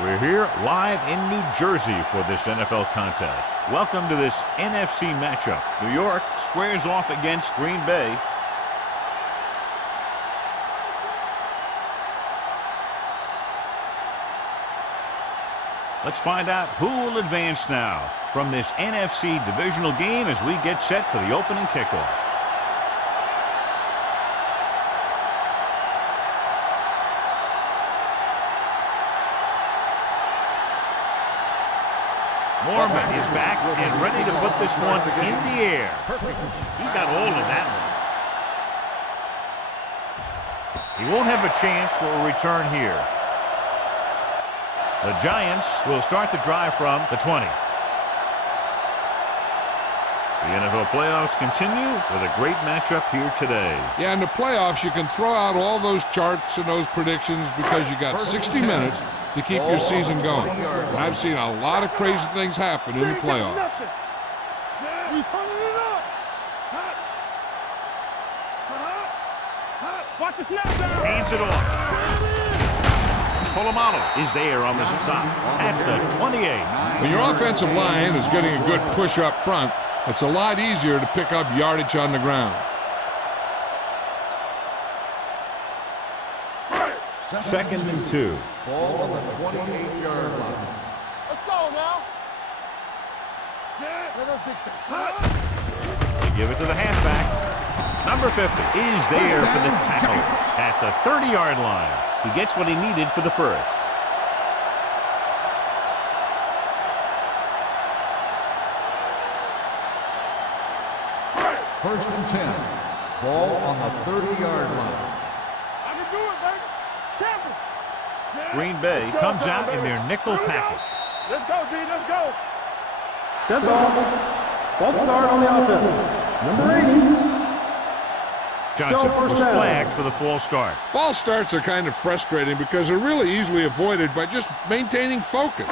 We're here live in New Jersey for this NFL contest. Welcome to this NFC matchup. New York squares off against Green Bay. Let's find out who will advance now from this NFC divisional game as we get set for the opening kickoff. Mormon is back and ready to put this one in the air. He got all of that one. He won't have a chance for a return here. The Giants will start the drive from the 20. The NFL playoffs continue with a great matchup here today. Yeah, in the playoffs, you can throw out all those charts and those predictions because you got 60 minutes to keep your season going. And I've seen a lot of crazy things happen in the playoffs. Hands it off. Polamalu is there on the stop at the 28. When your offensive line is getting a good push up front, it's a lot easier to pick up yardage on the ground. Second and 2. Ball on the 28-yard line. Let's go now. They give it to the halfback. Number 50 is there for the tackle at the 30-yard line. He gets what he needed for the first. First and 10. Ball on the 30-yard line. Green Bay comes out in their nickel package. Let's go, D. Let's go. Dead ball. False start on the offense. Number 80. Johnson was flagged for the false start. False starts are kind of frustrating because they're really easily avoided by just maintaining focus.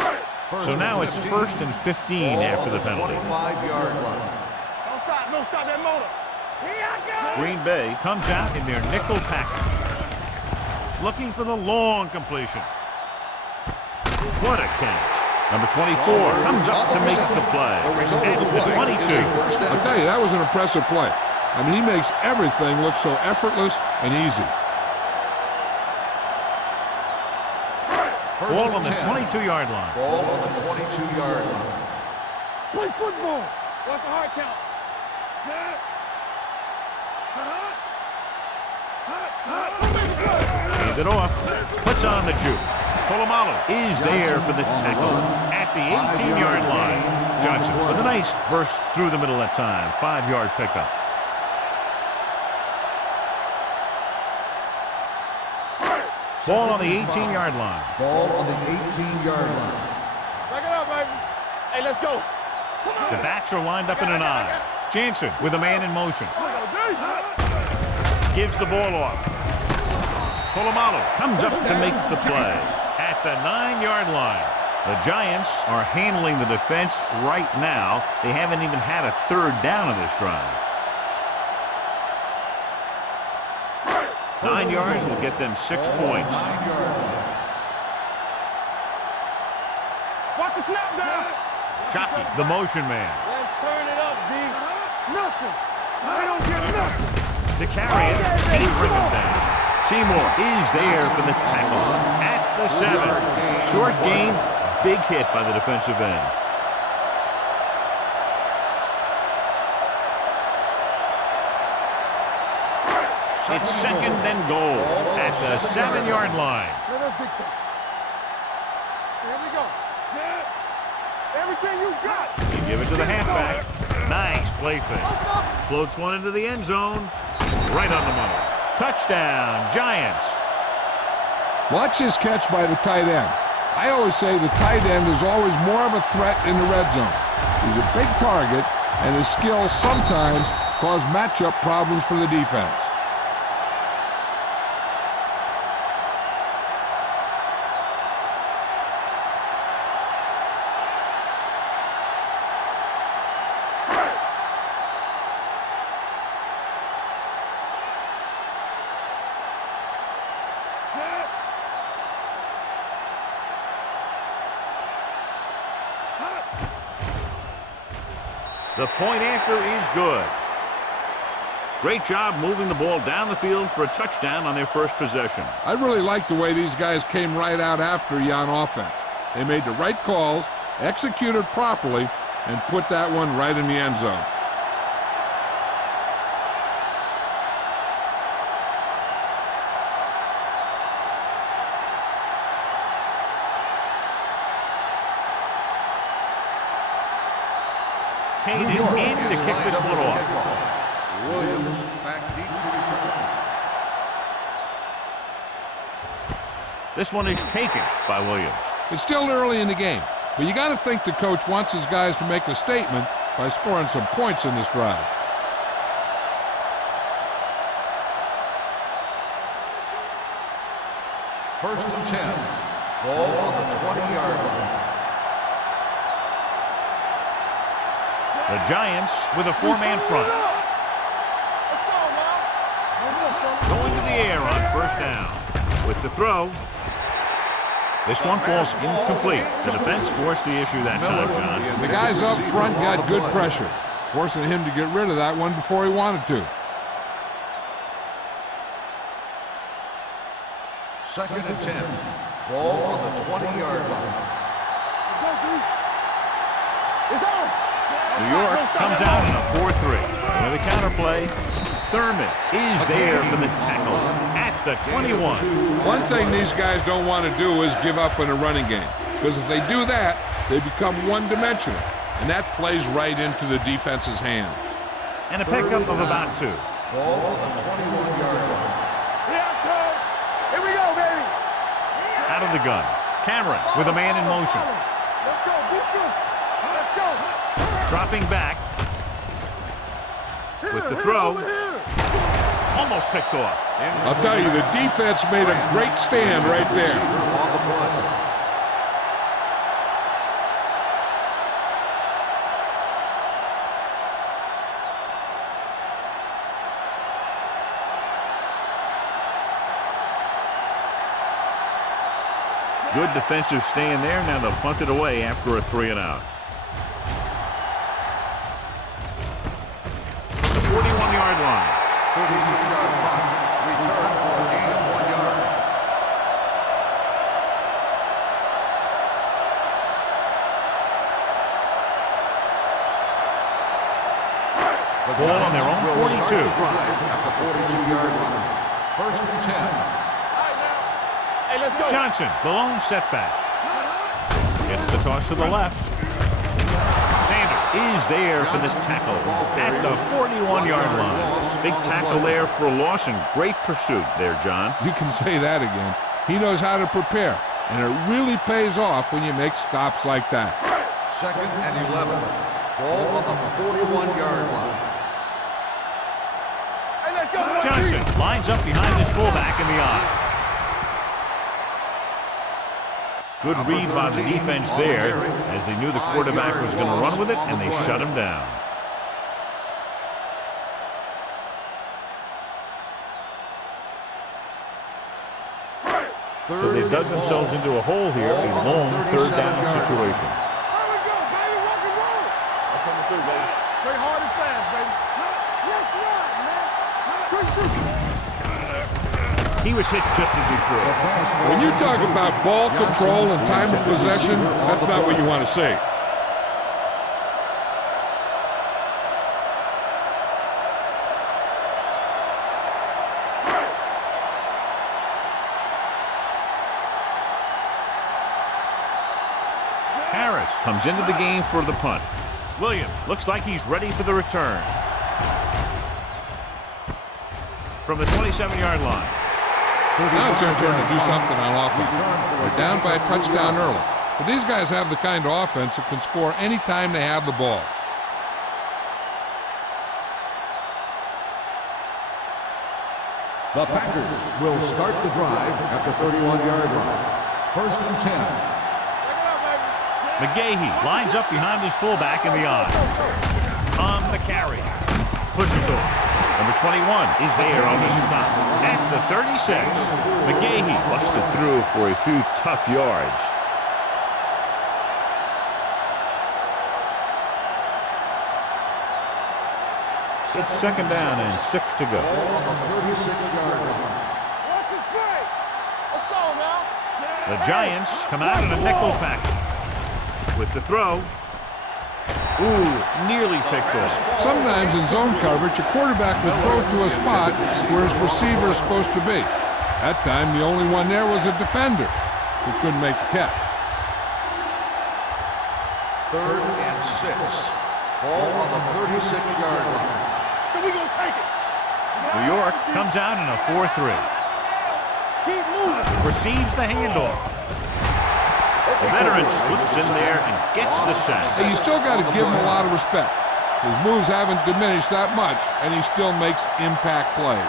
So now it's 1st and 15 after the penalty. 25-yard line. Don't stop that motor. Here I go. Green Bay comes out in their nickel package. Looking for the long completion. What a catch. Number 24 comes up to make the play. At the 22. I'll tell you, that was an impressive play. I mean, he makes everything look so effortless and easy. Ball on the 22-yard line. Ball on the 22-yard line. Play football. What's the hard count? Set. Hands it off. Puts on the juke. Polamalu is there for the tackle at the 18-yard line. Johnson with a nice burst through the middle that time. 5-yard pickup. Ball on the 18-yard line. Ball on the 18-yard line. Back it up, baby. Hey, let's go. The backs are lined up in an I. Jansen with a man in motion. Gives the ball off. Polamalu comes up to make the play at the 9-yard line. The Giants are handling the defense right now. They haven't even had a third down on this drive. 9 yards will get them 6 points. Watch the snap down. Shockey, the motion man. Let's turn it up, D. Nothing. I don't get nothing. To carry it, can't bring him down. Seymour is there for the tackle at the 7. Short gain, big hit by the defensive end. It's 2nd and goal at the 7-yard line. Let us dictate. Here we go. Set. Everything you got. You give it to the halfback. Nice play fake. Floats one into the end zone. Right on the money. Touchdown, Giants. Watch this catch by the tight end. I always say the tight end is always more of a threat in the red zone. He's a big target, and his skills sometimes cause matchup problems for the defense. The point after is good. Great job moving the ball down the field for a touchdown on their first possession. I really like the way these guys came right out after you on offense. They made the right calls, executed properly, and put that one right in the end zone. Caden in to kick this one off. Williams back deep to return. This one is taken by Williams. It's still early in the game, but you got to think the coach wants his guys to make a statement by scoring some points in this drive. First and 10. Ball on the 20-yard line. The Giants with a four-man front. Going to the air on first down. With the throw. This one falls incomplete. The defense forced the issue that time, John. The guys up front got good pressure, forcing him to get rid of that one before he wanted to. Second and 10. Ball on the 20-yard line. It's on. New York comes out in a 4-3. With a counter play, Thurman is there for the tackle at the 21. One thing these guys don't want to do is give up in a running game, because if they do that, they become one-dimensional, and that plays right into the defense's hands. And a pickup of about 2. Ball on the 21-yard line. Here we go, baby. Out of the gun. Cameron with a man in motion. Let's go, defense. Let's go. Dropping back. With the throw. Almost picked off. I'll tell you, the defense made a great stand right there. On the play. Good defensive stand there. Now they'll punt it away after a 3-and-out. The 41-yard line. 36-yard punt. Return for a gain of 1 yard. The Ball on their own will 42. start the drive at the 42-yard line. First and 10. Hey, let's go. Johnson, the lone setback. Gets the toss to the left. Sander is there for the tackle at the 41-yard line. Big tackle there for a loss and great pursuit there, John. You can say that again. He knows how to prepare, and it really pays off when you make stops like that. Second and 11. Ball on the 41-yard line. Hey, let's go. Johnson lines up behind his fullback in the eye. Good read by the defense there, as they knew the quarterback was going to run with it, and they shut him down. So they dug themselves into a hole here, a long third down situation. Here we go, baby. Rock and roll. I'm coming through, baby. Play hard and fast, baby. Yes, right, man. Quick shoot. He was hit just as he threw it. When you talk about ball control and time of possession, that's not what you want to see. Harris comes into the game for the punt. Williams looks like he's ready for the return. From the 27-yard line. Now it's their turn to do something on offense. They're down by a touchdown early. But these guys have the kind of offense that can score any time they have the ball. The Packers will start the drive at the 31-yard line. First and 10. McGahee lines up behind his fullback in the eye. On the carry. Pushes off. Number 21 is there on the stop at the 36. McGahee busted through for a few tough yards. It's second down and 6 to go. Ball on the 36-yard line. Watch his play. Let's go now. The Giants come out in a nickel package. With the throw. Ooh, nearly picked off. Sometimes in zone coverage, a quarterback will throw to a spot where his receiver is supposed to be. That time, the only one there was a defender who couldn't make the catch. 3rd and 6. Ball on the 36-yard line. So we gonna take it. New York comes out in a 4-3. Keep moving. Receives the handoff. The veteran slips in there and gets the sack. Hey, you still got to give him a lot of respect. His moves haven't diminished that much, and he still makes impact plays.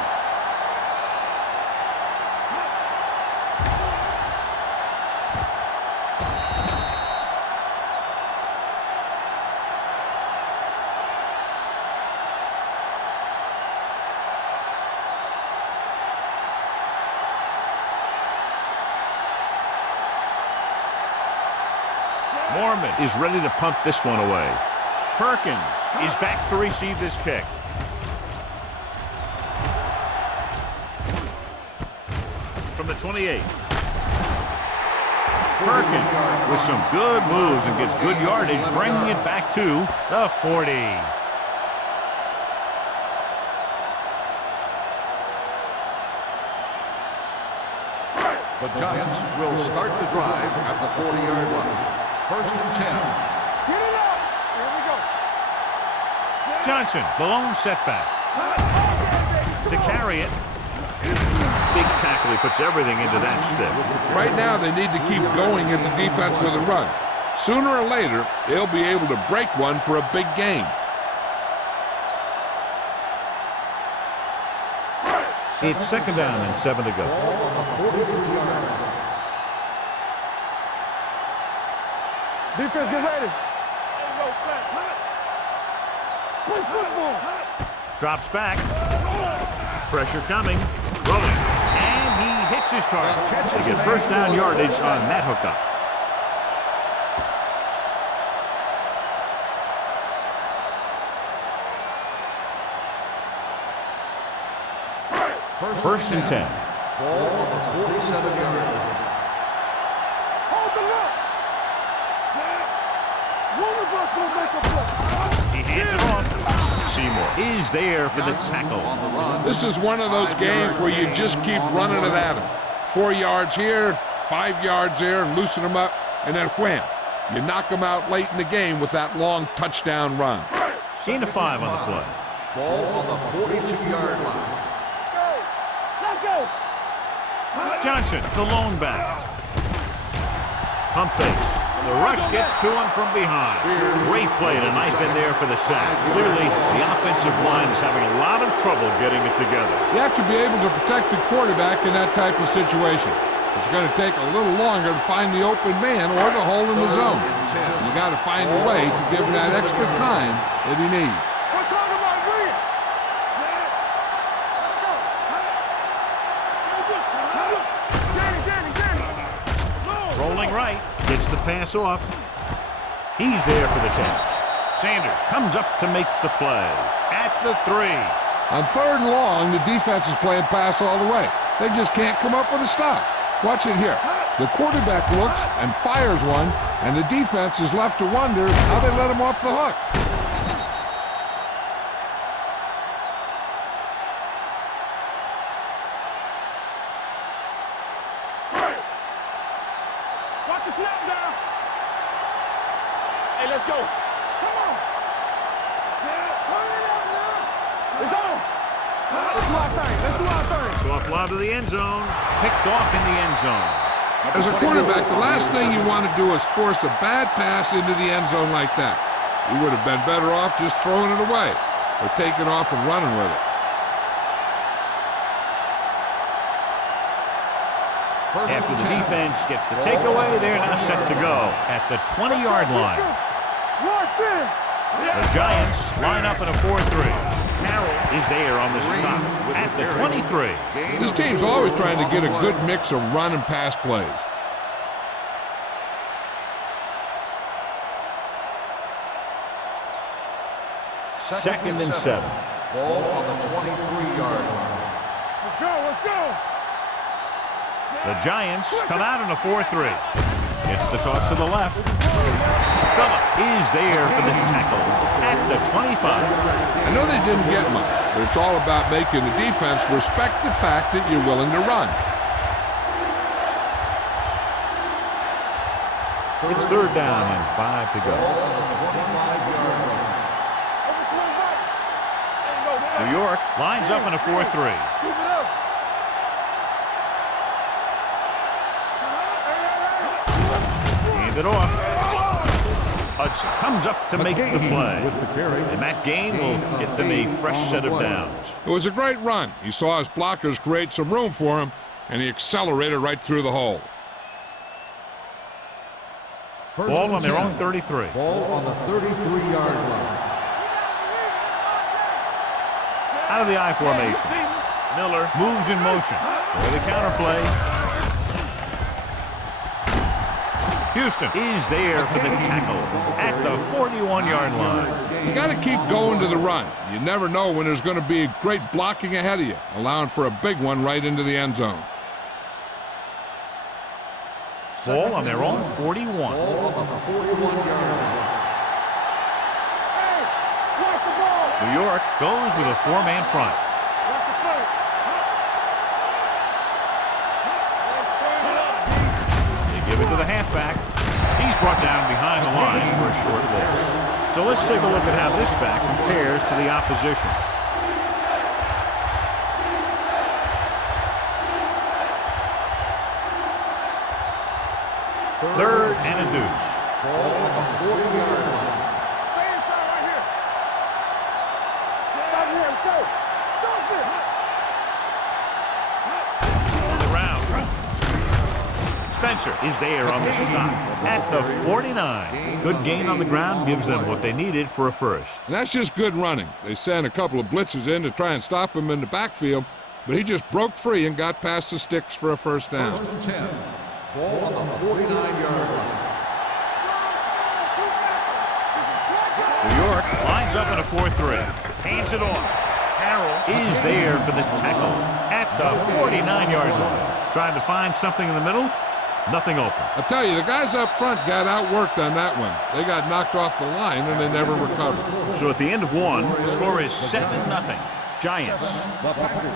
Mormon is ready to punt this one away. Perkins is back to receive this kick. From the 28. Perkins with some good moves and gets good yardage, bringing it back to the 40. The Giants will start the drive at the 40-yard line. 1st and 10. Get it up. Here we go. Johnson, the lone setback. To carry it. Big tackle. He puts everything into that stick. Right now, they need to keep going at the defense with a run. Sooner or later, they'll be able to break one for a big gain. It's second down and 7 to go. Ball on the 43-yard line. Defense, get ready. Play football. Drops back. Pressure coming. Rolling. And he hits his target. They get first down yardage on that hookup. First and 10. Ball on the 47-yard line. Hold the look. One of us will make a play. He hands it off. Seymour is there for the tackle. On the run. This is one of those games where you just keep running it at him. 4 yards here, 5 yards there, and loosen them up, and then wham. You knock them out late in the game with that long touchdown run. Gain of 5 on the play. Ball on the 42-yard line. Let's go. Johnson, the lone back. Pump fakes. The rush gets to him from behind. Great play to knife in there for the sack. Clearly, the offensive line is having a lot of trouble getting it together. You have to be able to protect the quarterback in that type of situation. It's going to take a little longer to find the open man or the hole in the zone. You got to find a way to give him that extra time that he needs. We're talking about Green. Rolling right. Gets the pass off. He's there for the catch. Sanders comes up to make the play. At the 3. On 3rd and long, the defense is playing pass all the way. They just can't come up with a stop. Watch it here. The quarterback looks and fires one, and the defense is left to wonder how they let him off the hook. Watch the snap down. Hey, let's go. Come on. Turn it up now. It's on. Let's do our thing. Let's do our thing. Soft lob to the end zone. Picked off in the end zone. As a quarterback, the last thing you want to do is force a bad pass into the end zone like that. You would have been better off just throwing it away or taking off and running with it. After the defense gets the takeaway, they're now set to go at the 20-yard line. Watch it. The Giants line up in a 4-3. Carroll is there on the stop at the 23. This team's always trying to get a good mix of run and pass plays. Second and 7. Ball on the 23-yard line. Let's go, let's go. The Giants come out in a 4-3. It's the toss to the left. Phillip is there for the tackle at the 25. I know they didn't get much, but it's all about making the defense respect the fact that you're willing to run. It's third down and 5 to go. Ball on the 25-yard line. New York lines up in a 4-3. Keep it up. Hand it off. Hudson comes up to make the play. With the carry. And that gain will get them a fresh set of downs. It was a great run. He saw his blockers create some room for him, and he accelerated right through the hole. Ball on their own 33. Ball on the 33-yard line. Out of the I formation. Miller moves in motion. For the counter play. Houston is there for the tackle at the 41-yard line. You got to keep going to the run. You never know when there's going to be great blocking ahead of you, allowing for a big one right into the end zone. Ball on their own 41. Ball on the 41-yard line. New York goes with a 4-man front. They give it to the halfback. He's brought down behind the line for a short loss. So let's take a look at how this back compares to the opposition. Third and a deuce. Ball on the 40-yard line. Stay inside right here. Stop here, stop. Stop it. On the round. Spencer is there on the stop at the 49. Good gain on the ground gives them what they needed for a first. And that's just good running. They sent a couple of blitzes in to try and stop him in the backfield, but he just broke free and got past the sticks for a first down. 1st and 10. Ball on the 49-yard line. New York lines up in a 4-3. Hands it off. Harrell is there for the tackle at the 49-yard line. Trying to find something in the middle. Nothing open. I tell you, the guys up front got outworked on that one. They got knocked off the line and they never recovered. So at the end of one, the score is 7-0. Giants. The Packers.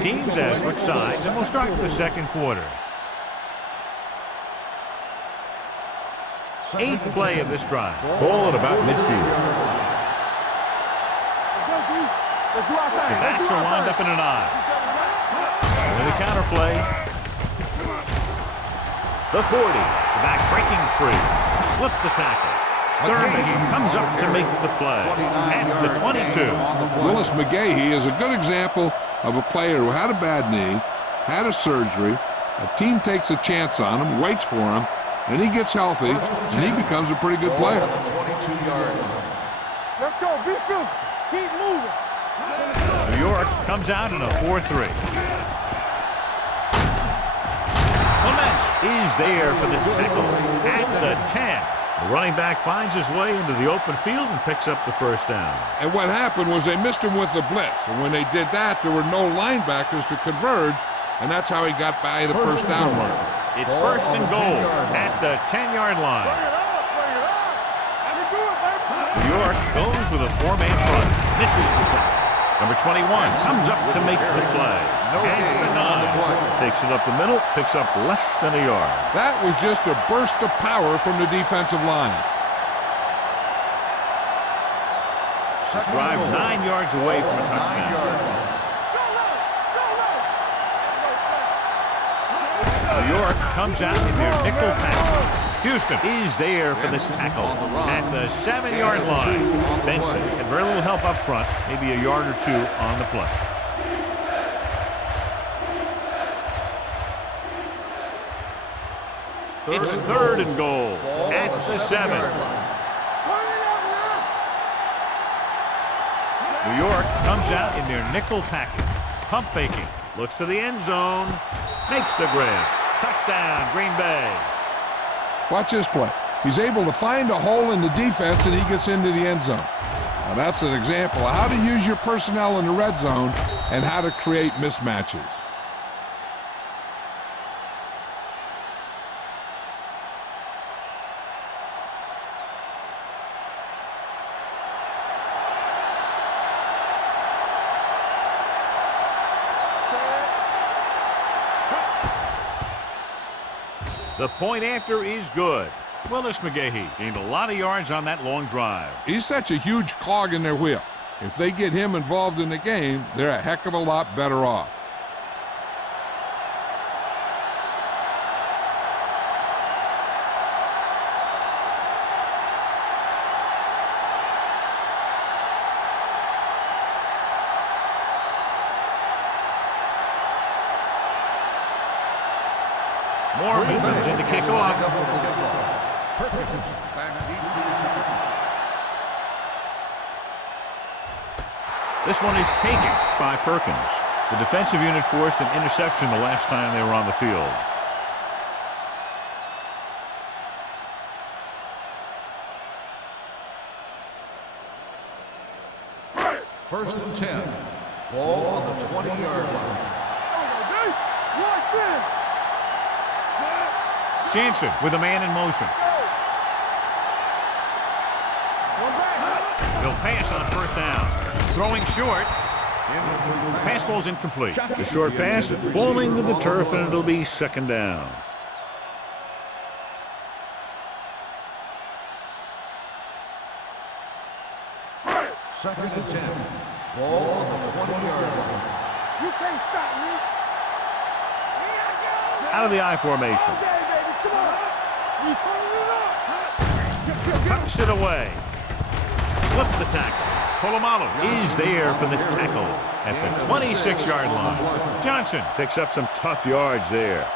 Teams as switch sides, and we'll start the second quarter. 8th play of this drive. Ball at about midfield. The backs are lined up in an I. With a counter play. The 40. The back breaking free. Slips the tackle. Thurman comes up to make the play at the 22. Willis McGahee is a good example of a player who had a bad knee, had a surgery, a team takes a chance on him, waits for him, and he gets healthy, and he becomes a pretty good player. 22-yard line. Let's go, be physical. Keep moving. New York comes out in a 4-3. Clements is there for the tackle at the 10. The running back finds his way into the open field and picks up the first down. And what happened was they missed him with the blitz, and when they did that, there were no linebackers to converge, and that's how he got by the first down mark. It's 1st and goal at the 10-yard line. New York goes with a 4-man front. Misses the tackle. Number 21 comes up to make the play. At the 9. Takes it up the middle, picks up less than a yard. That was just a burst of power from the defensive line. This drive 9 yards away from a touchdown. New York comes out in their nickel package. Houston is there for this tackle at the 7-yard line. Benson had very little help up front, maybe a yard or two on the play. It's 3rd and goal at the 7. New York comes out in their nickel package. Pump faking. Looks to the end zone. Makes the grab. Touchdown, Green Bay. Watch this play. He's able to find a hole in the defense, and he gets into the end zone. Now that's an example of how to use your personnel in the red zone and how to create mismatches. The point after is good. Willis McGahee gained a lot of yards on that long drive. He's such a huge cog in their wheel. If they get him involved in the game, they're a heck of a lot better off. Mormon comes in to kick off. This one is taken by Perkins. The defensive unit forced an interception the last time they were on the field. First and 10. Ball on the 20-yard line. Jansen with a man in motion. He'll pass on first down. Throwing short. Pass ball's incomplete. The short pass falling to the turf, and it'll be second down. Second and 10. Ball on the 20-yard line. You can't stop me. Out of the I formation. Tucks it away. Flips the tackle. Polamalu is there for the tackle at the 26-yard line. Johnson picks up some tough yards there.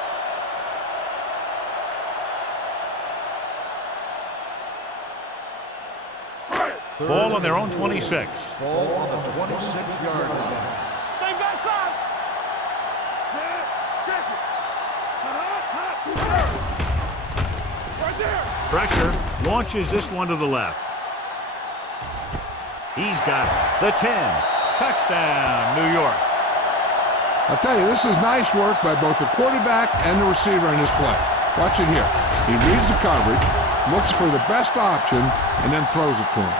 Ball on their own 26. Ball on the 26-yard line. Stay backside. Check it. Right there. Pressure launches this one to the left. He's got the 10. Touchdown, New York. I'll tell you, this is nice work by both the quarterback and the receiver in this play. Watch it here. He reads the coverage, looks for the best option, and then throws it to him.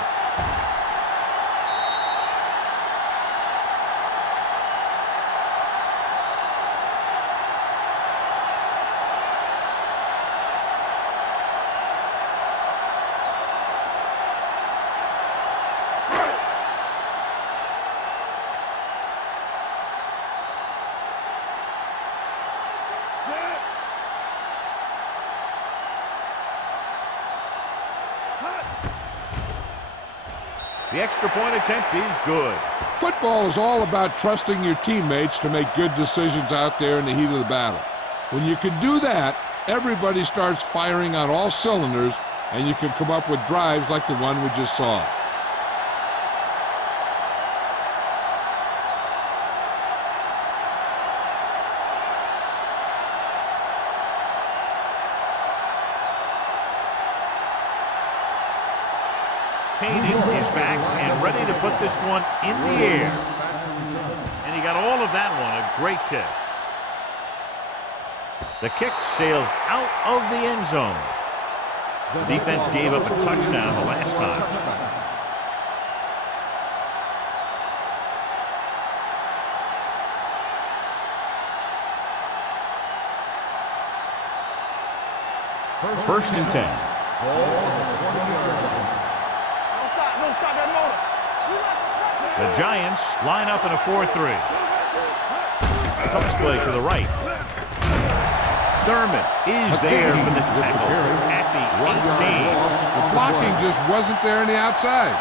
The extra point attempt is good. Football is all about trusting your teammates to make good decisions out there in the heat of the battle. When you can do that, everybody starts firing on all cylinders, and you can come up with drives like the one we just saw. Caden is back and ready to put this one in the air. And he got all of that one, a great kick. The kick sails out of the end zone. The defense gave up a touchdown the last time. First and 10. Ball on the 20-yard line. Don't stop that motor. The Giants line up in a 4-3. Toss play to the right. Thurman is there for the tackle at the 18. The blocking just wasn't there on the outside.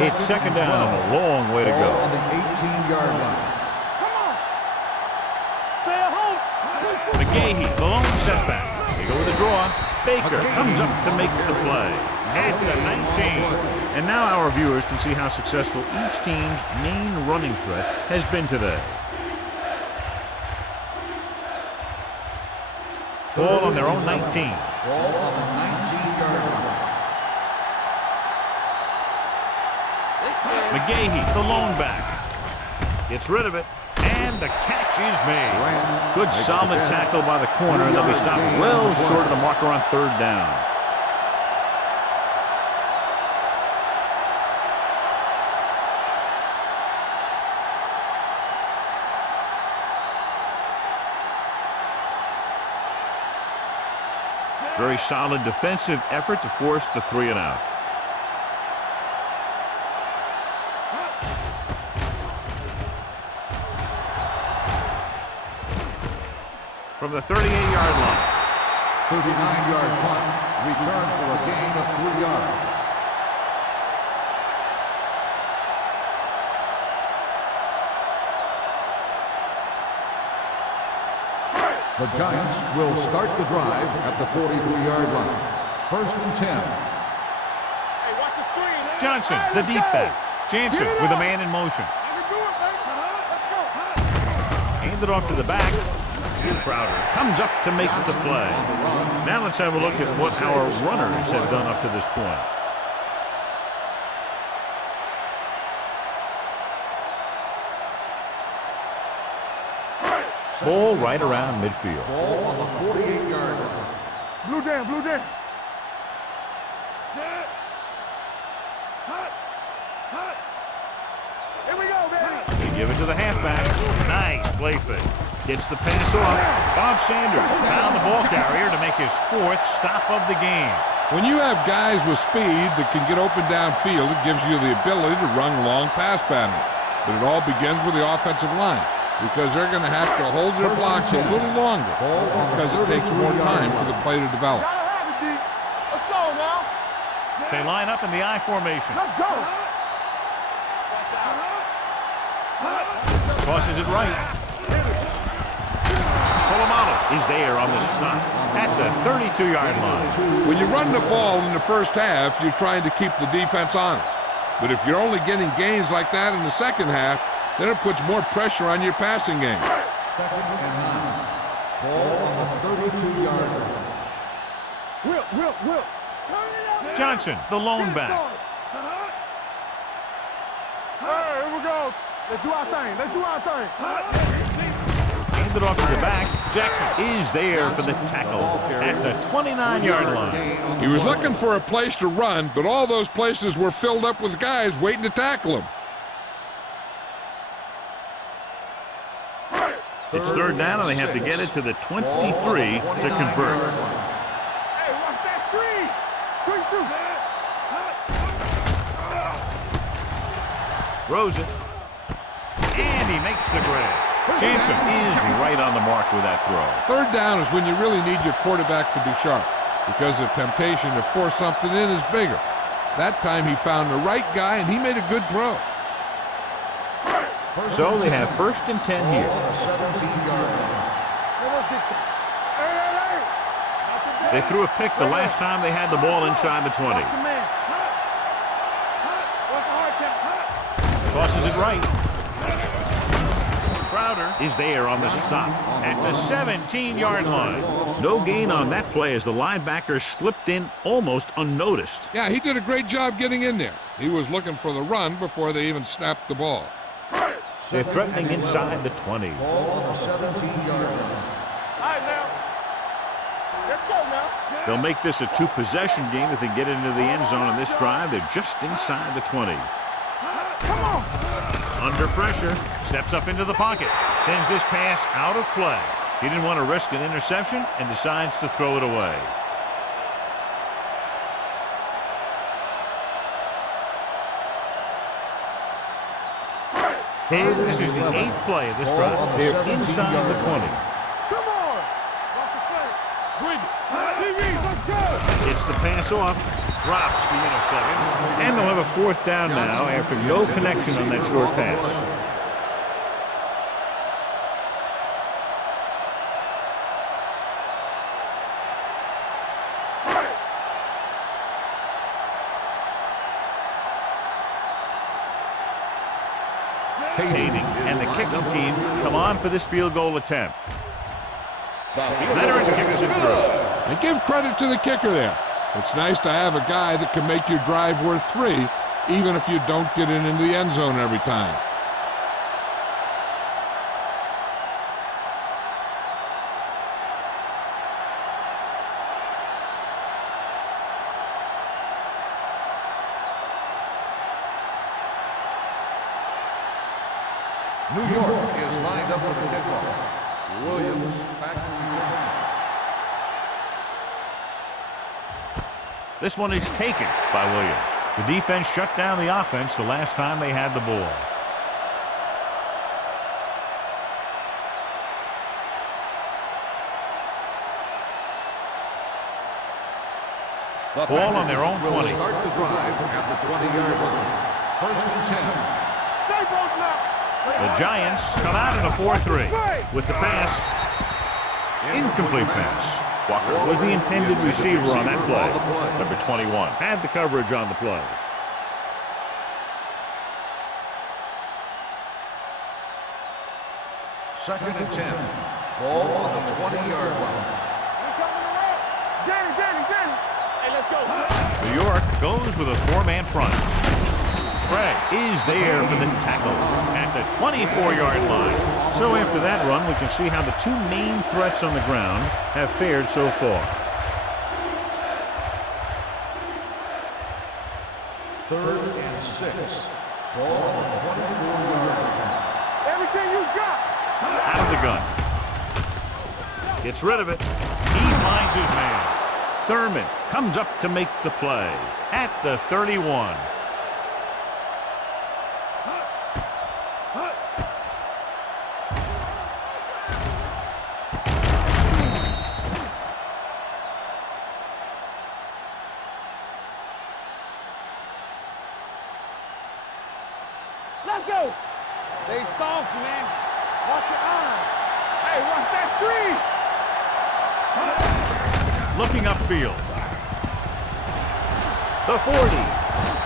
It's second down and a long way to go. On the 18-yard line. Come on. Stay at home. McGahee, the lone setback. They go with a draw. Baker comes up to make the play at the 19. And now our viewers can see how successful each team's main running threat has been today. Ball on their own 19. Ball on the 19-yard line. McGahee, the lone back. Gets rid of it, and the catch is made. Good solid tackle by the corner, and they'll be stopped well short of the marker on third down. Very solid defensive effort to force the 3 and out. From the 38-yard line. 39-yard punt, return for a gain of 3 yards. The Giants will start the drive at the 43-yard line. 1st and 10. Hey, watch the screen. Johnson, the deep back. Jansen with a man in motion. I can do it, baby. Let's go. Hand it off to the back. Crowder comes up to make the play. Now let's have a look at what our runners have done up to this point. Ball right around midfield. Ball on the 48-yard line. Blue down, blue down. Set. Hut. Hut. Here we go, baby. They give it to the halfback. Nice play fake. Gets the pass off. Bob Sanders found the ball carrier to make his 4th stop of the game. When you have guys with speed that can get open downfield, it gives you the ability to run long pass patterns. But it all begins with the offensive line, because they're going to have to hold their blocks a little longer because it takes more time for the play to develop. Gotta have it, D. Let's go now. They line up in the I formation. Let's go. Tosses it right. Is there on the stop at the 32-yard line. When you run the ball in the first half, you're trying to keep the defense honest. But if you're only getting gains like that in the second half, then it puts more pressure on your passing game. 2nd and 9. Ball on the 32-yard line. Will. Johnson, the lone back. Hey, here we go. Let's do our thing. Let's do our thing. Handed off to the back. Jackson is there for the tackle at the 29-yard line. He was looking for a place to run, but all those places were filled up with guys waiting to tackle him. It's third down, and they have to get it to the 23 to convert. Hey, watch that screen. Quick shoot. Throws it. And he makes the grab. Jansen is right on the mark with that throw. Third down is when you really need your quarterback to be sharp, because the temptation to force something in is bigger. That time he found the right guy, and he made a good throw. So they have 1st and 10 here. Ball on the 17-yard line. They threw a pick the last time they had the ball inside the 20. Tosses it right. Crowder is there on the stop at the 17-yard line. No gain on that play as the linebacker slipped in almost unnoticed. Yeah, he did a great job getting in there. He was looking for the run before they even snapped the ball. They're threatening inside the 20. Ball on the 17-yard line. All right, now. Let's go now. They'll make this a 2-possession game if they get into the end zone on this drive. They're just inside the 20. Come on. Under pressure, steps up into the pocket, sends this pass out of play. He didn't want to risk an interception and decides to throw it away. And this is the 8th play of this drive. They're inside the 20. Come on. Watch the play. Bring it. Let's go. Gets the pass off, drops the interception, and they'll have a 4th down now after no connection on that short pass. Kading and the kicking team come on for this field goal attempt. Veteran kicks it through. And give credit to the kicker there. It's nice to have a guy that can make your drive worth 3, even if you don't get it into the end zone every time. New York is lined up for the kickoff. Williams back to return. This one is taken by Williams. The defense shut down the offense the last time they had the ball. The Ball on their own 20. Will start the drive at the 20-yard line. First and 10. Stay both now. The Giants come out in a 4-3 with the pass. Incomplete pass. Walker was the intended receiver on that play. Number 21 had the coverage on the play. Second and 10. Ball on the 20-yard line. Danny. Hey, let's go. New York goes with a 4-man front. Craig is there for the tackle at the 24-yard line. So after that run, we can see how the two main threats on the ground have fared so far. Third and 6. Ball on the 24-yard line. Everything you got. Out of the gun. Gets rid of it. He finds his man. Thurman comes up to make the play at the 31. Let's go. They soft, man. Watch your eyes. Hey, watch that screen. Looking upfield. The 40.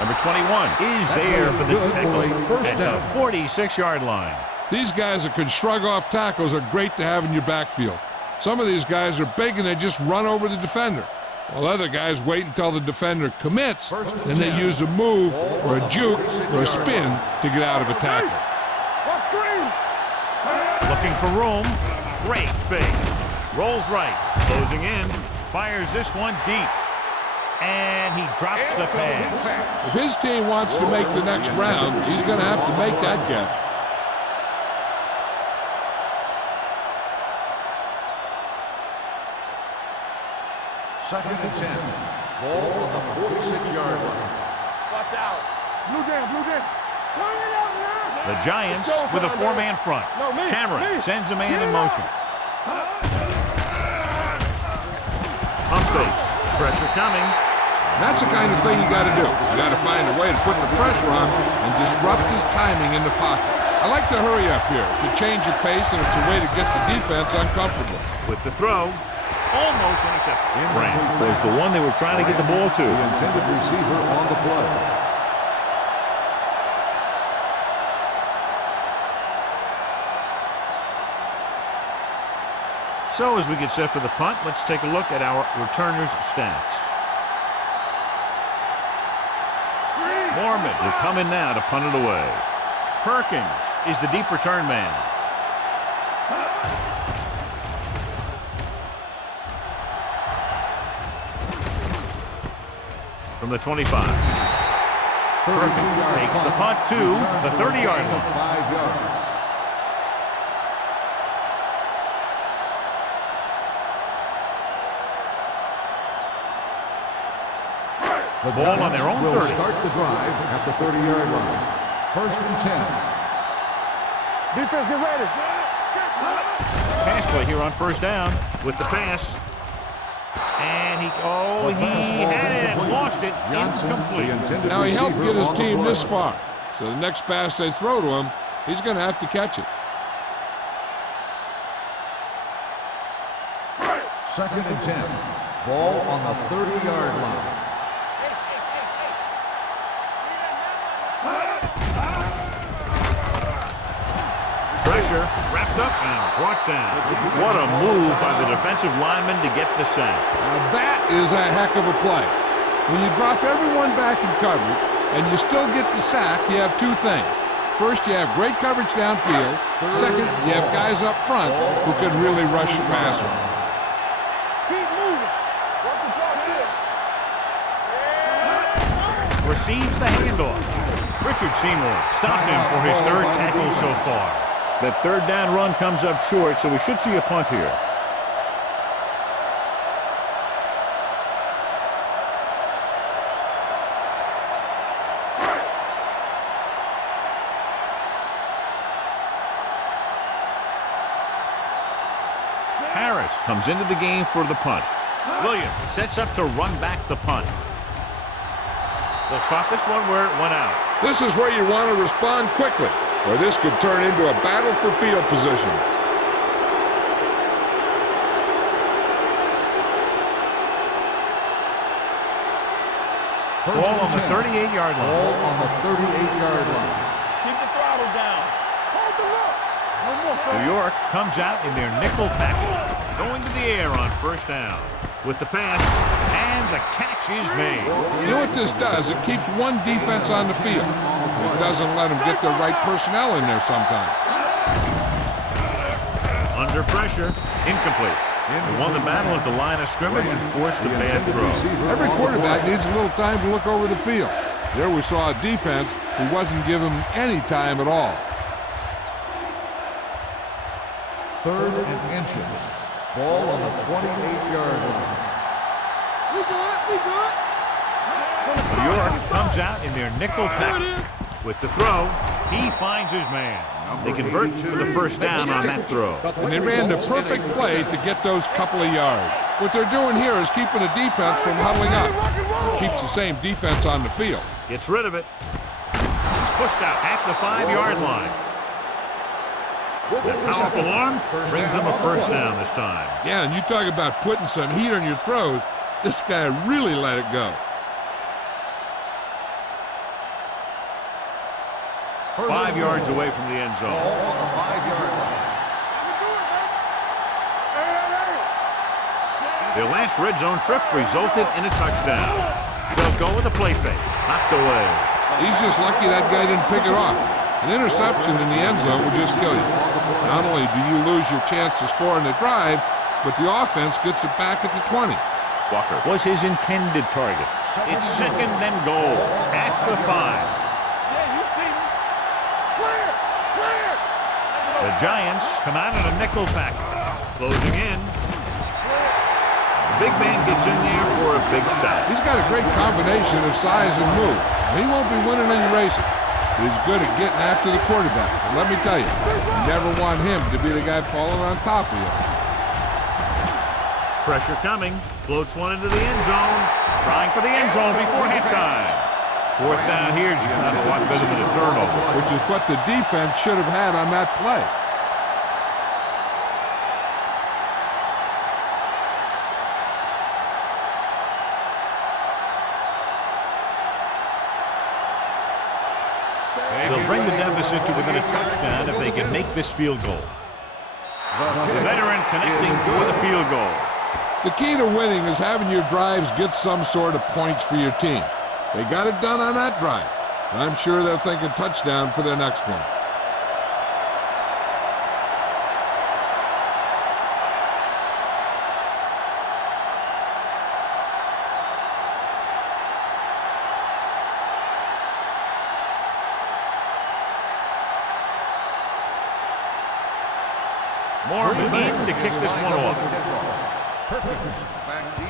Number 21 is there for the tackle at the 46-yard line. These guys that can shrug off tackles are great to have in your backfield. Some of these guys are big and they just run over the defender, while other guys wait until the defender commits, and they use a move or a juke or a spin to get out of a tackle. What screen? Looking for room. Great fake. Rolls right. Closing in. Fires this one deep. And he drops the pass. If his team wants to make the next round, he's going to have to make that catch. Second and 10. Ball on the 46-yard line. Watch out. Blue jam. Turn it up now. The Giants with a 4-man front. Cameron sends a man in motion. Pump fakes. Pressure coming. That's the kind of thing you got to do. You got to find a way to put the pressure on and disrupt his timing in the pocket. I like the hurry up here. It's a change of pace and it's a way to get the defense uncomfortable. With the throw, almost intercepted. Branch was the one they were trying to get the ball to. The intended receiver on the play. So as we get set for the punt, let's take a look at our returners' stats. Mormon will come in now to punt it away. Perkins is the deep return man. From the 25. Perkins takes the punt to the 30-yard line. 5 yards. The ball on their own 30. Will start the drive at the 30-yard line. First and 10. Defense, get ready. Pass play here on first down with the pass. And he had it and lost it. Incomplete. Now he helped get his team this far. So the next pass they throw to him, he's going to have to catch it. Second and 10. Ball on the 30-yard line. pressure, wrapped up and brought down. What a move by the defensive lineman to get the sack. Now that is a heck of a play. When you drop everyone back in coverage and you still get the sack, you have two things. First, you have great coverage downfield. Second, you have guys up front who can really rush the passer. Keep moving. Work the drop here. Receives the handoff. Richard Seymour stopped him for his third tackle so far. That third down run comes up short, so we should see a punt here. Harris comes into the game for the punt. Williams sets up to run back the punt. They'll spot this one where it went out. This is where you want to respond quickly, or this could turn into a battle for field position. Ball on the 38-yard line. Ball on the 38-yard line. Keep the throttle down. Hold the look. No more, New fellas. York comes out in their nickel package, going to the air on first down. With the pass, and the catch is made. You know what this does? It keeps one defense on the field. It doesn't let them get the right personnel in there sometimes. Under pressure, incomplete. They won the battle at the line of scrimmage and forced the bad throw. Every quarterback needs a little time to look over the field. There we saw a defense who wasn't given any time at all. 3rd and inches. Ball on the 28-yard line. We good. We good. New York comes out in their nickel package. With the throw, he finds his man. They convert for the first down on that throw. And they ran the perfect play to get those couple of yards. What they're doing here is keeping the defense from huddling up. Keeps the same defense on the field. Gets rid of it. He's pushed out at the 5-yard line. That powerful arm brings them a first down this time. Yeah, and you talk about putting some heat on your throws. This guy really let it go. 5 yards away from the end zone. Ball on the 5-yard line. Their last red zone trip resulted in a touchdown. They'll go with a play fake. Knocked away. He's just lucky that guy didn't pick it off. An interception in the end zone would just kill you. Not only do you lose your chance to score in the drive, but the offense gets it back at the 20. Walker was his intended target. It's 2nd and goal at the 5. Yeah, you see me. Clear. Clear. The Giants come out in a nickel package. Closing in. The big man gets in there for a big sack. He's got a great combination of size and move. He won't be winning any races, but he's good at getting after the quarterback. And let me tell you, you never want him to be the guy falling on top of you. Pressure coming. Floats one into the end zone. Trying for the end zone before halftime. 4th down here is kind of a lot better than a turnover. Which is what the defense should have had on that play. They'll bring the deficit to within a touchdown if they can make this field goal. The veteran connecting for the field goal. The key to winning is having your drives get some sort of points for your team. They got it done on that drive. And I'm sure they're thinking touchdown for their next one. Morgan in to kick this one off.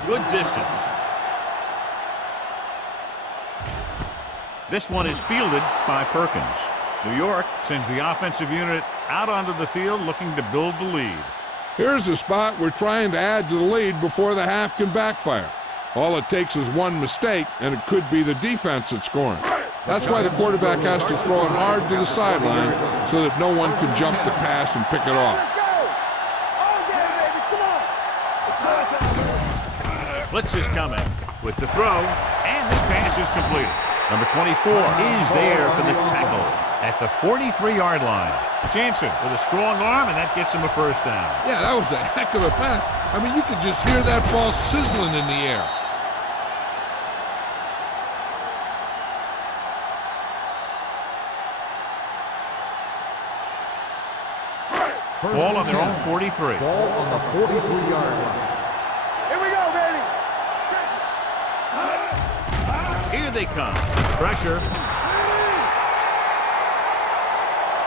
Good distance. This one is fielded by Perkins. New York sends the offensive unit out onto the field looking to build the lead. Here's a spot we're trying to add to the lead before the half can backfire. All it takes is one mistake, and it could be the defense that's scoring. That's why the quarterback has to throw it hard to the sideline so that no one can jump the pass and pick it off. Blitz is coming with the throw, and this pass is completed. Number 24 is there for the tackle. at the 43-yard line. Jansen with a strong arm, and that gets him a first down. Yeah, that was a heck of a pass. I mean, you could just hear that ball sizzling in the air. Ball on their own 43. Ball on the 43-yard line. Here we go, baby. Here they come. Pressure.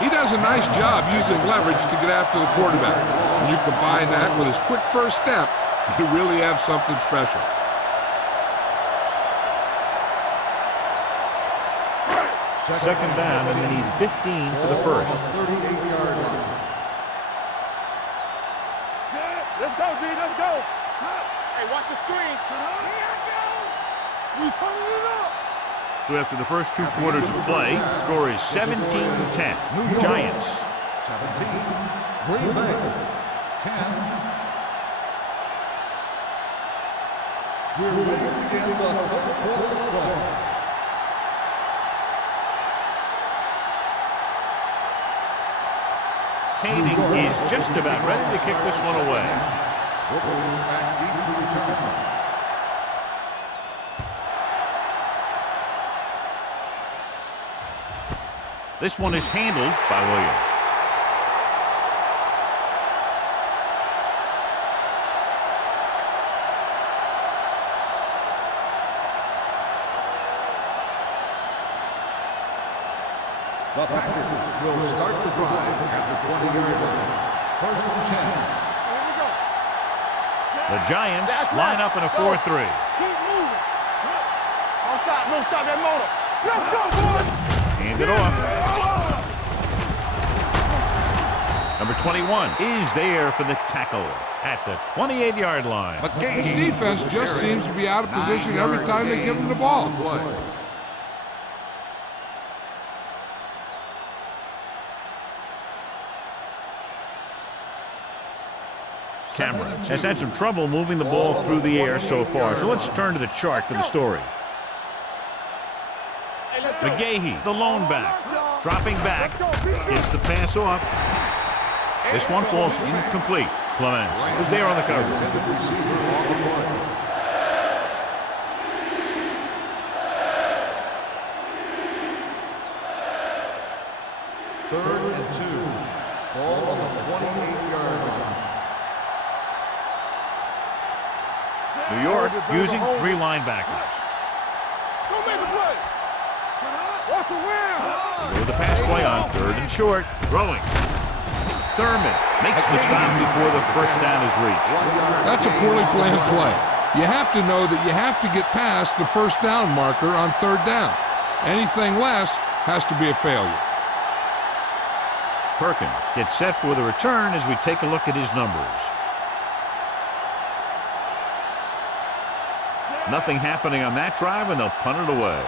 He does a nice job using leverage to get after the quarterback. When you combine that with his quick first step, you really have something special. Second down, and they need 15 for the first. 38-yard line. Let's go, D. Let's go. Hey, watch the screen. We turning it up. So after the first 2 quarters of play, the score is 17-10. Giants. 17. Green Bay. 10. We're ready to begin the third quarter of play. Koenig is just about ready to kick this one away. Back deep to return. This one is handled by Williams. The Packers will start the drive at the 20-yard line. First and 10. Here we go. The Giants line up in a 4-3. Keep moving. Don't stop that motor. Let's go, boys. Hand it off. Number 21 is there for the tackle at the 28-yard line. The defense just seems to be out of position every time they give him the ball. Cameron has had some trouble moving the ball through the air so far, so let's turn to the chart for the story. McGahee, the lone back, dropping back, gets the pass off. This one falls incomplete. Clements was there on the coverage. Third and 2. Ball on the 28-yard line. New York using 3 linebackers. Go make a play. Watch the wheel. Go the pass play on 3rd and short. Throwing. Thurman makes the stop before the first down is reached. That's a poorly planned play. You have to know that you have to get past the first down marker on 3rd down. Anything less has to be a failure. Perkins gets set for the return as we take a look at his numbers. Nothing happening on that drive, and they'll punt it away.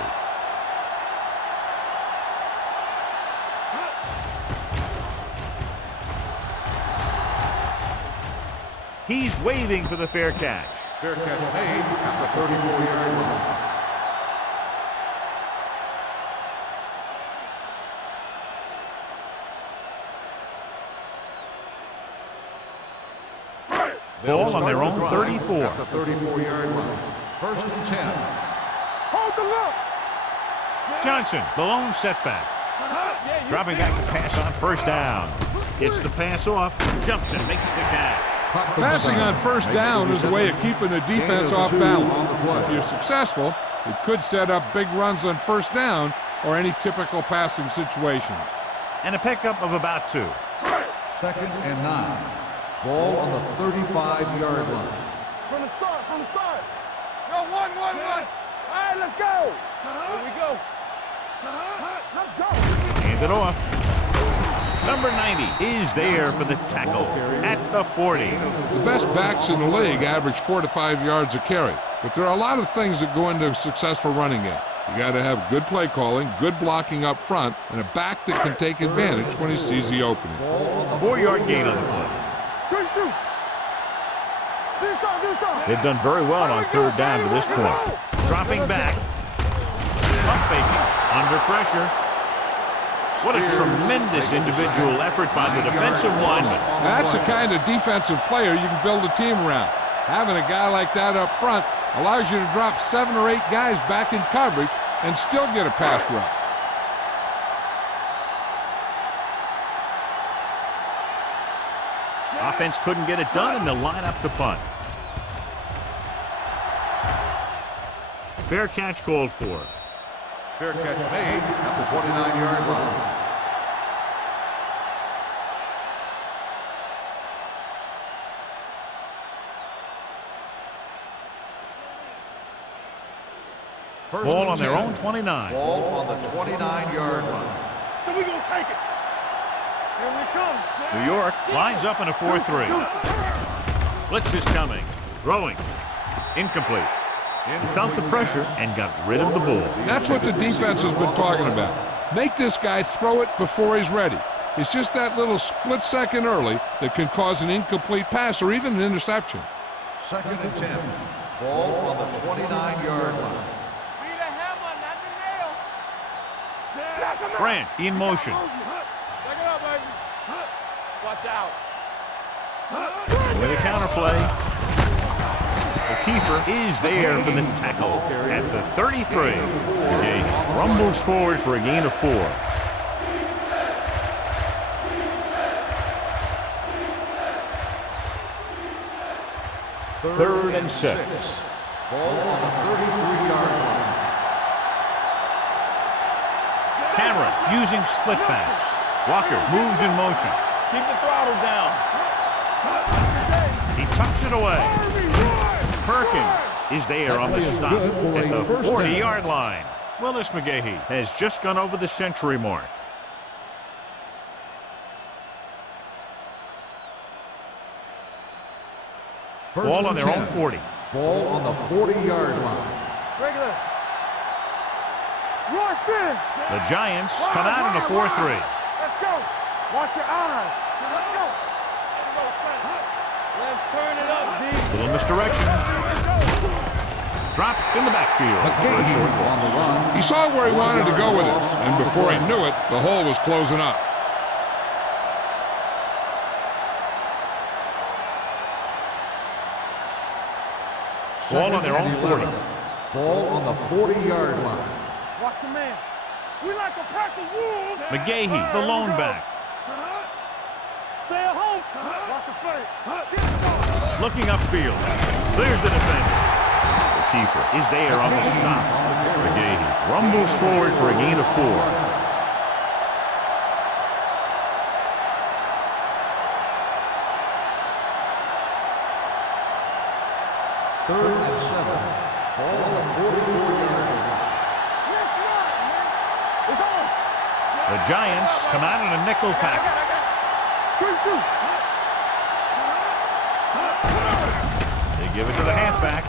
He's waving for the fair catch. Fair catch made at the 34-yard line. Ball on their own 34. At the 34-yard line. First and 10. Hold the look. Johnson, the lone setback. Dropping back to pass on first down. Gets the pass off. Jumps and makes the catch. Passing on first down is a way of keeping the defense off balance. If you're successful, it could set up big runs on first down or any typical passing situations. And a pickup of about 2. Second and 9. Ball on the 35-yard line. From the start. Yo, one. All right, let's go. Here we go. Let's go. Hand it off. Number 90 is there for the tackle at the 40. The best backs in the league average 4 to 5 yards a carry, but there are a lot of things that go into a successful running game. You got to have good play calling, good blocking up front, and a back that can take advantage when he sees the opening. 4-yard gain on the play. Good shoot. They've done very well on 3rd down to this point. Dropping back. Pump faking. Under pressure. What a tremendous individual effort by the defensive lineman. That's the kind of defensive player you can build a team around. Having a guy like that up front allows you to drop 7 or 8 guys back in coverage and still get a pass rush. Offense couldn't get it done, and they'll line up to punt. Fair catch called for. Fair catch made at the 29-yard line. Ball on their own 29. Ball on the 29-yard line. So we're going to take it. Here we come. New York lines up in a 4-3. Blitz is coming. Throwing. Incomplete. He felt the pressure and got rid of the ball. That's what the defense has been talking about. Make this guy throw it before he's ready. It's just that little split second early that can cause an incomplete pass or even an interception. 2nd and 10. Ball on the 29-yard line. Branch in motion. Check it out, baby. Watch out. With a counterplay. Kiefer is there for the tackle at the 33. Okay, rumbles forward for a gain of 4. Third and 6. Ball on the 33-yard line. Cameron using split backs. Walker moves in motion. Keep the throttle down. He tucks it away. Perkins is there on the stop at the 40-yard line. Willis McGahee has just gone over the century mark. Ball on their own 40. Ball on the 40-yard line. Regular. Rush in. The Giants come out in a 4-3. Let's go. Watch your eyes. Let's go. Let's turn it up, D. Little misdirection. Drop in the backfield. For a short On the loss. run. He saw where he wanted to go with this, and before he knew it, the hole was closing up. Ball on their own 40. Ball on the 40-yard line. Watch your man. We like a pack of wolves. McGahee, the lone back. Stay at home. Watch the play. Looking upfield. Clears the defender. Kiefer is there on the stop. McGahee rumbles forward for a gain of 4. Third and 7. Ball on the 44-yard line. It's on. The Giants come out in a nickel package. Good shoot. They give it to the halfback.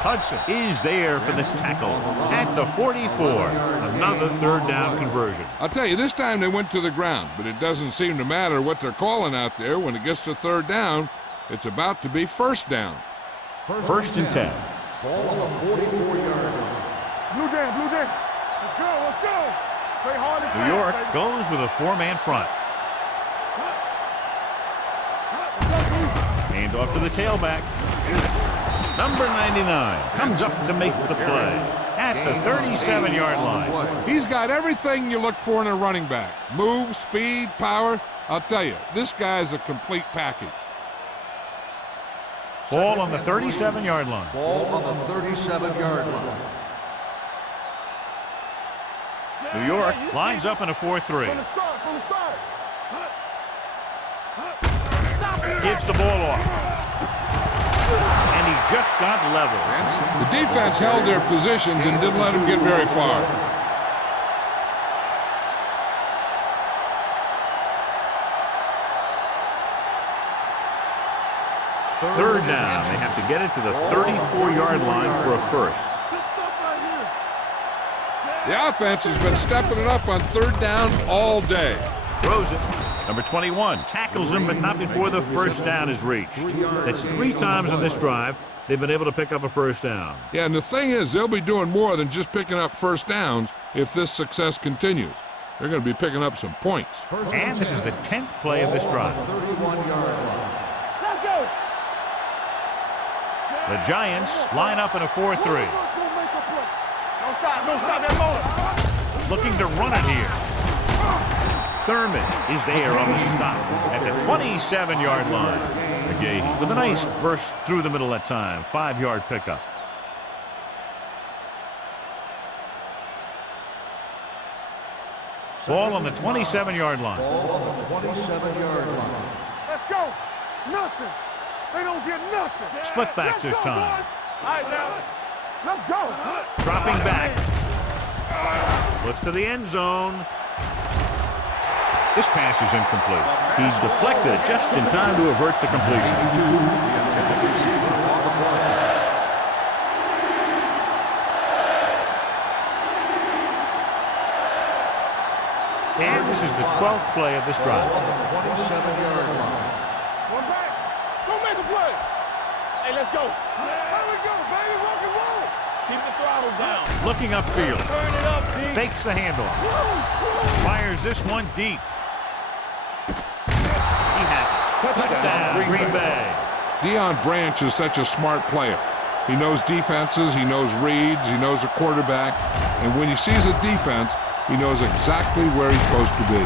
Hudson is there for the tackle at the 44. Another third down conversion. I'll tell you, this time they went to the ground, but it doesn't seem to matter what they're calling out there. When it gets to third down, it's about to be first down. First and 10. Ball on the 44-yard line. Blue Dan, blue Dan. Let's go, let's go. Play hard and New York fast, baby. goes with a 4-man front. Hand off to the tailback. Number 99 comes up to make the play at the 37-yard line. He's got everything you look for in a running back. Move, speed, power. I'll tell you, this guy's a complete package. Ball on the 37-yard line. Ball on the 37-yard line. New York lines up in a 4-3. From the start, from the start. Gives the ball off. And he just got level. The defense held their positions and didn't let him get very far. Third down. They have to get it to the 34-yard line for a first. Good stuff right here. The offense has been stepping it up on third down all day. Throws it. Number 21 tackles him, but not before the first down is reached. That's 3 times on this drive. they've been able to pick up a first down. Yeah, and the thing is, they'll be doing more than just picking up first downs if this success continues. They're going to be picking up some points. And this is the 10th play of this drive. 31-yard line. Let's go. The Giants line up in a 4-3. Don't stop that motor. Looking to run it here. Thurman is there on the stop at the 27-yard line. McGahee with a nice burst through the middle that time. 5-yard pickup. Ball on the 27-yard line. Ball on the 27-yard line. Let's go. Nothing. They don't get nothing. Split backs this time. All right, now. Let's go. Dropping back. Looks to the end zone. This pass is incomplete. He's deflected just in time to avert the completion. The intended receiver on the play. And this is the 12th play of this drive. Ball on the 27-yard line. One back. Go make a play. Hey, let's go. There we go, baby. Rock and roll. Keep the throttle down. Looking upfield. Turn it up, D. Fakes the handoff. Fires this one deep. He has it. Touchdown, Green Bay. Deion Branch is such a smart player. He knows defenses, he knows reads, he knows a quarterback, and when he sees a defense, he knows exactly where he's supposed to be.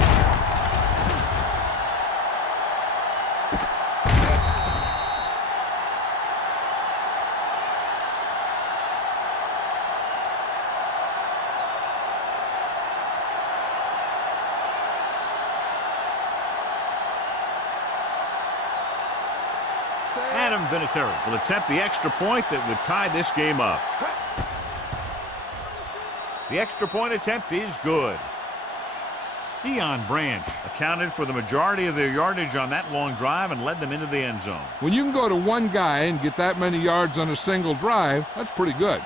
Adam Vinatieri will attempt the extra point that would tie this game up. The extra point attempt is good. Deion Branch accounted for the majority of their yardage on that long drive and led them into the end zone. When you can go to one guy and get that many yards on a single drive, that's pretty good.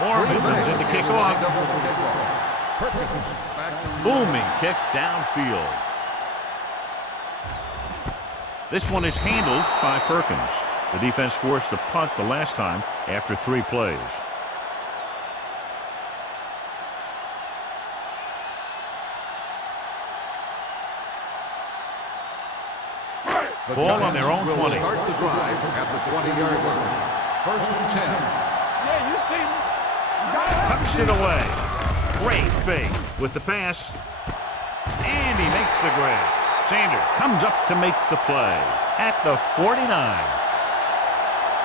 Morgan comes in to kick off. Booming kick downfield. This one is handled by Perkins. The defense forced a punt the last time after 3 plays. The Ball on Giants their own will 20. Start the drive at the 20-yard line. 1st and 10. Yeah, you see me. Tucks it away. Great fake with the pass. And he makes the grab. Sanders comes up to make the play at the 49.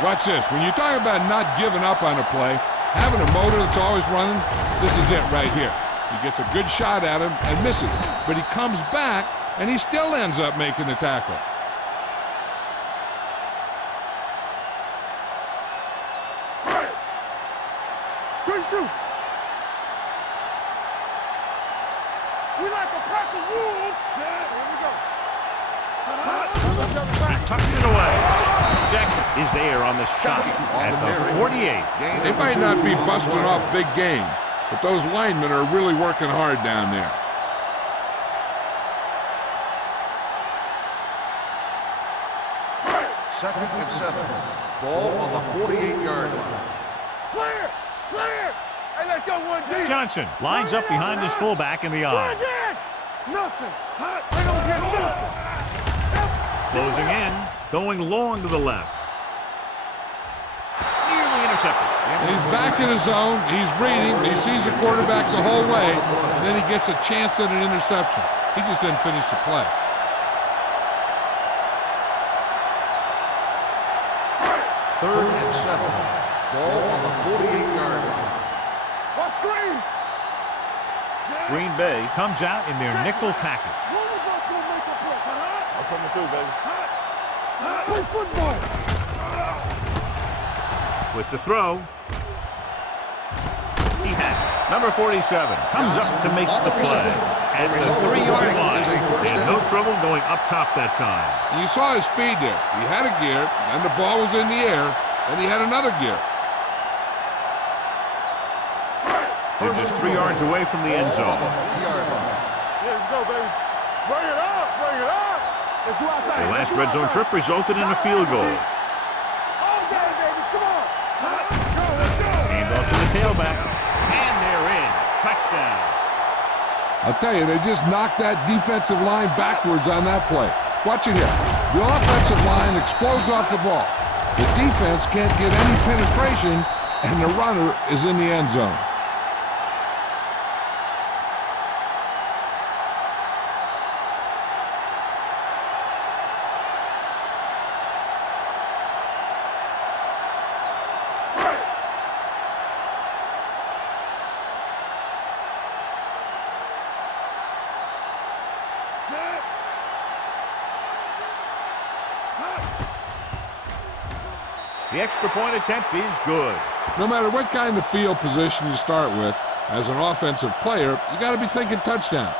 Watch this. When you talk about not giving up on a play, having a motor that's always running, this is it right here. He gets a good shot at him and misses. But he comes back, and he still ends up making the tackle. Good shoot. We like a pack of wolves. Here we go. He tucks it away. Jackson is there on the shot at the 48. They might not be busting off big games, but those linemen are really working hard down there. Second and 7. Ball on the 48-yard line. Clear. Clear. Hey, let's go 1D. Johnson lines up behind his fullback in the eye. Nothing. They don't get nothing. Closing in, going long to the left. Nearly intercepted. He's back in his zone. He's reading. He sees the quarterback the whole way, and then he gets a chance at an interception. He just didn't finish the play. Third and 7. Ball on the 48-yard line. What screen? Green Bay comes out in their nickel package. One of us will make a play. I'm coming through, baby. Play football. With the throw. He has it. Number 47 comes up to make the play at the 3-yard line. They had no trouble going up top that time. And you saw his speed there. He had a gear, and the ball was in the air, and he had another gear. They're just 3 yards away from the end zone. Let's go, baby. Bring it up, bring it up. Let's do outside. The last red zone trip resulted in a field goal. All day, baby, come on. Let's go. Aimed off to the tailback, and they're in. Touchdown. I'll tell you, they just knocked that defensive line backwards on that play. Watch it here. The offensive line explodes off the ball. The defense can't get any penetration, and the runner is in the end zone. The extra point attempt is good. No matter what kind of field position you start with, as an offensive player, you got to be thinking touchdown.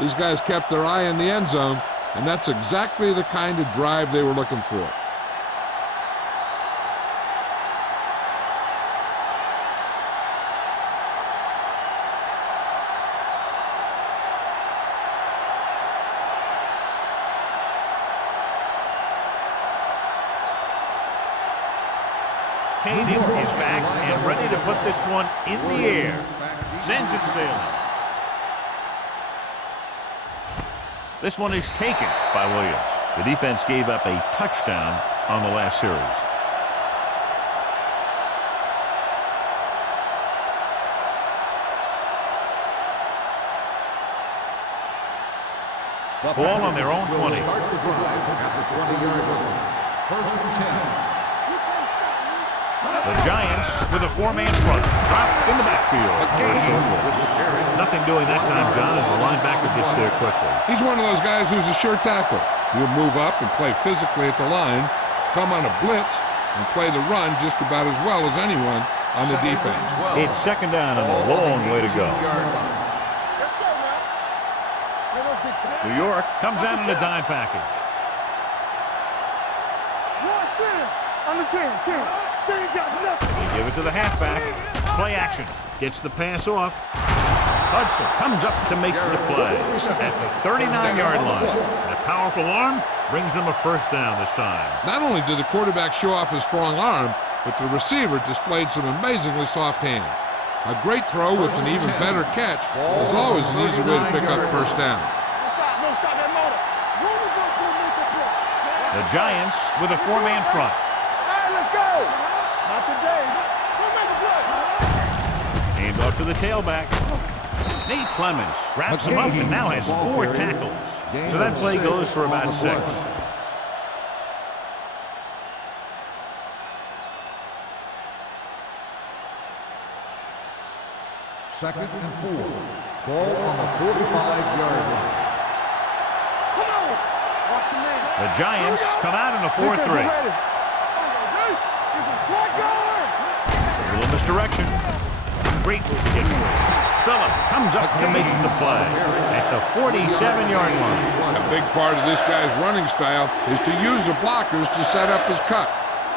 These guys kept their eye on the end zone, and that's exactly the kind of drive they were looking for. Caden is back and ready to put this one in the air. Sends it sailing. This one is taken by Williams. The defense gave up a touchdown on the last series. Ball on their own 20. Start the drive at the 20-yard line. First and 10. The Giants with a 4-man front. Drop in the backfield. Nothing doing that time, John, as the linebacker gets there quickly. He's one of those guys who's a sure tackler. He'll move up and play physically at the line, come on a blitz, and play the run just about as well as anyone on the defense. It's second down and a long way to go. New York comes out in a dime package. On the 10. They give it to the halfback. Play action. Gets the pass off. Hudson comes up to make the play at the 39-yard line. And a powerful arm brings them a first down this time. Not only did the quarterback show off his strong arm, but the receiver displayed some amazingly soft hands. A great throw with an even better catch is always an easy way to pick up first down. The Giants with a 4-man front. Let's go. Not today. Aimed off to the tailback. Nate Clemens wraps him up and now has 4 tackles. So that play goes for about 6. Second and 4. Ball on the 45-yard line. Come on. Watch your man. The Giants come out in a 4-3. A little misdirection. Great to get through. Phillip comes up to make the play at the 47-yard line. A big part of this guy's running style is to use the blockers to set up his cut,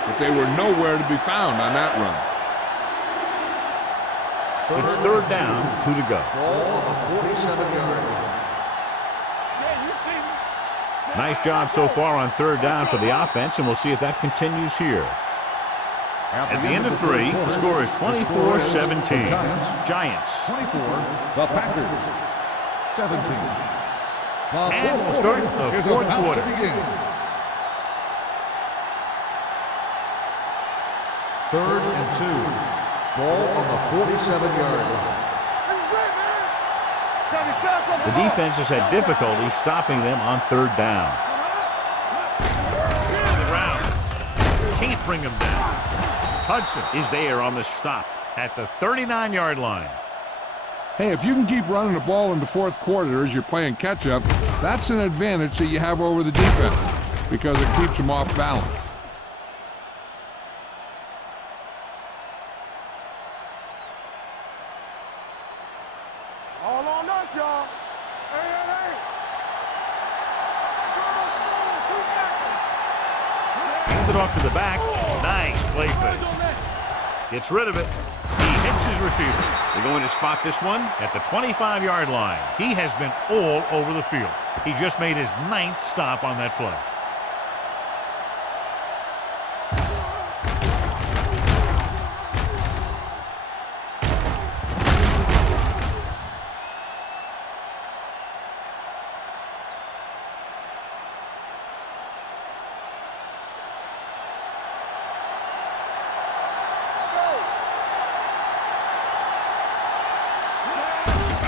but they were nowhere to be found on that run. It's third down, 2 to go. Ball on the 47-yard line. Nice job so far on third down for the offense, and we'll see if that continues here. At the end of 3, the score is 24-17. Giants. 24, the Packers. 17. And we'll start the fourth quarter. Third and 2. Ball on the 47-yard line. The defense has had difficulty stopping them on third down. On the ground. Can't bring them down. Hudson is there on the stop at the 39-yard line. Hey, if you can keep running the ball in the fourth quarter as you're playing catch-up, that's an advantage that you have over the defense because it keeps them off balance. All on us, y'all. Hands it off to the back. Nice play fake. Gets rid of it. He hits his receiver. They're going to spot this one at the 25-yard line. He has been all over the field. He just made his 9th stop on that play.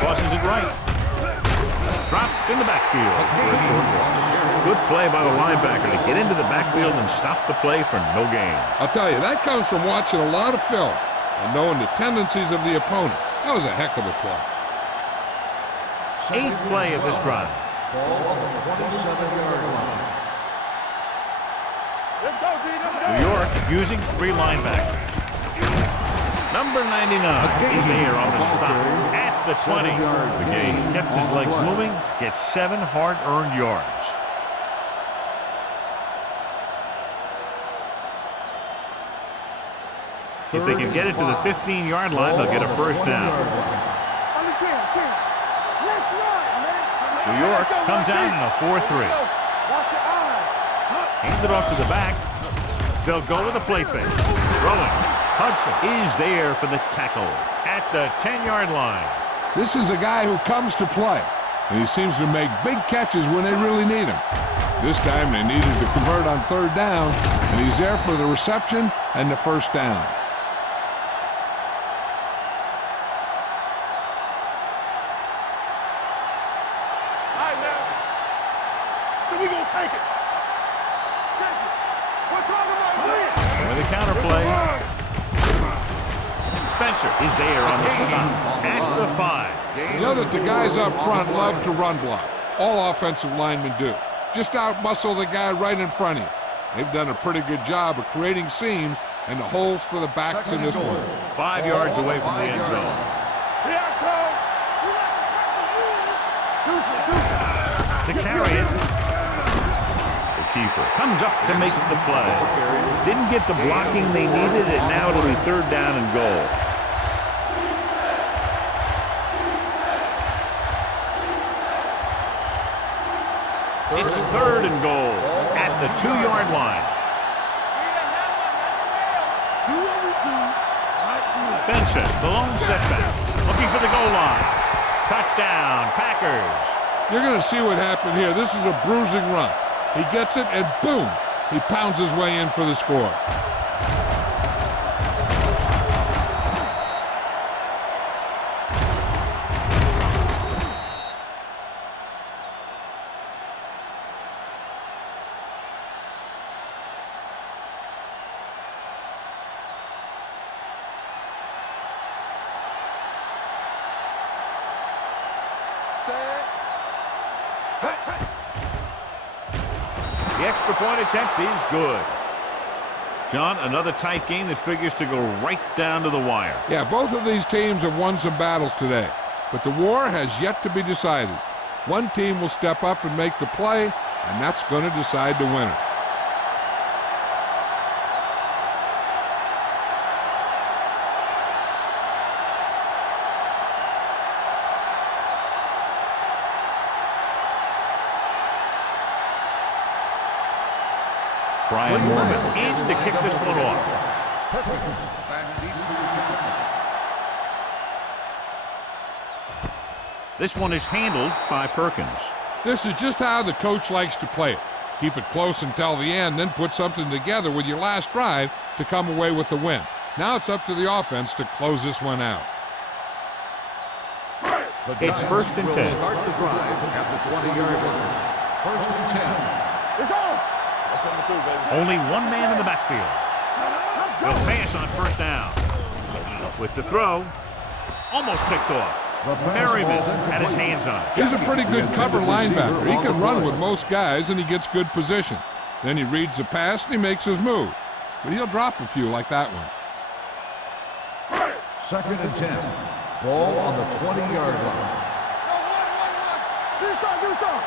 Crosses it right. Dropped in the backfield for a short loss. Good play by the linebacker to get into the backfield and stop the play for no gain. I'll tell you, that comes from watching a lot of film and knowing the tendencies of the opponent. That was a heck of a play. 8th play of this drive. Ball on the 27-yard line. Let's go, D. Let's go. New York using 3 linebackers. Number 99 is there on the stop at the 20. The game kept his legs moving, gets 7 hard-earned yards. If they can get it to the 15-yard line, they'll get a first down. New York comes out in a 4-3. Hands it off to the back. They'll go with a play fake. Throwing. Hudson is there for the tackle at the 10-yard line. This is a guy who comes to play, and he seems to make big catches when they really need him. This time they needed to convert on 3rd down, and he's there for the reception and the first down. All right, now. So we gonna take it. Take it. We're talking about win. With a counter play. Spencer is there on the stop at the 5. You know that the guys up front love to run block. All offensive linemen do. Just out-muscle the guy right in front of you. They've done a pretty good job of creating seams and the holes for the backs in this one. 5 yards away from the end zone. Here I come. To carry it. Kiefer comes up to make the play. Didn't get the blocking they needed, and now it'll be 3rd down and goal. It's 3rd and goal at the 2-yard line. Do what we do right here. Benson, the lone setback, looking for the goal line. Touchdown, Packers. You're going to see what happened here. This is a bruising run. He gets it, and boom, he pounds his way in for the score. The extra point attempt is good. John, another tight game that figures to go right down to the wire. Yeah, both of these teams have won some battles today, but the war has yet to be decided. One team will step up and make the play, and that's going to decide the winner. Brian Mormon in to kick this one off. This one is handled by Perkins. This is just how the coach likes to play it. Keep it close until the end, then put something together with your last drive to come away with the win. Now it's up to the offense to close this one out. It's 1st and 10. Start the drive at the 20-yard line. 1st and 10. It's on. Only one man in the backfield. They'll pass on 1st down. With the throw, almost picked off. Merriman had his hands on it. He's a pretty good cover linebacker. He can run with most guys, and he gets good position. Then he reads the pass, and he makes his move. But he'll drop a few like that one. 2nd and 10. Ball on the 20-yard line. Give me some, give me some.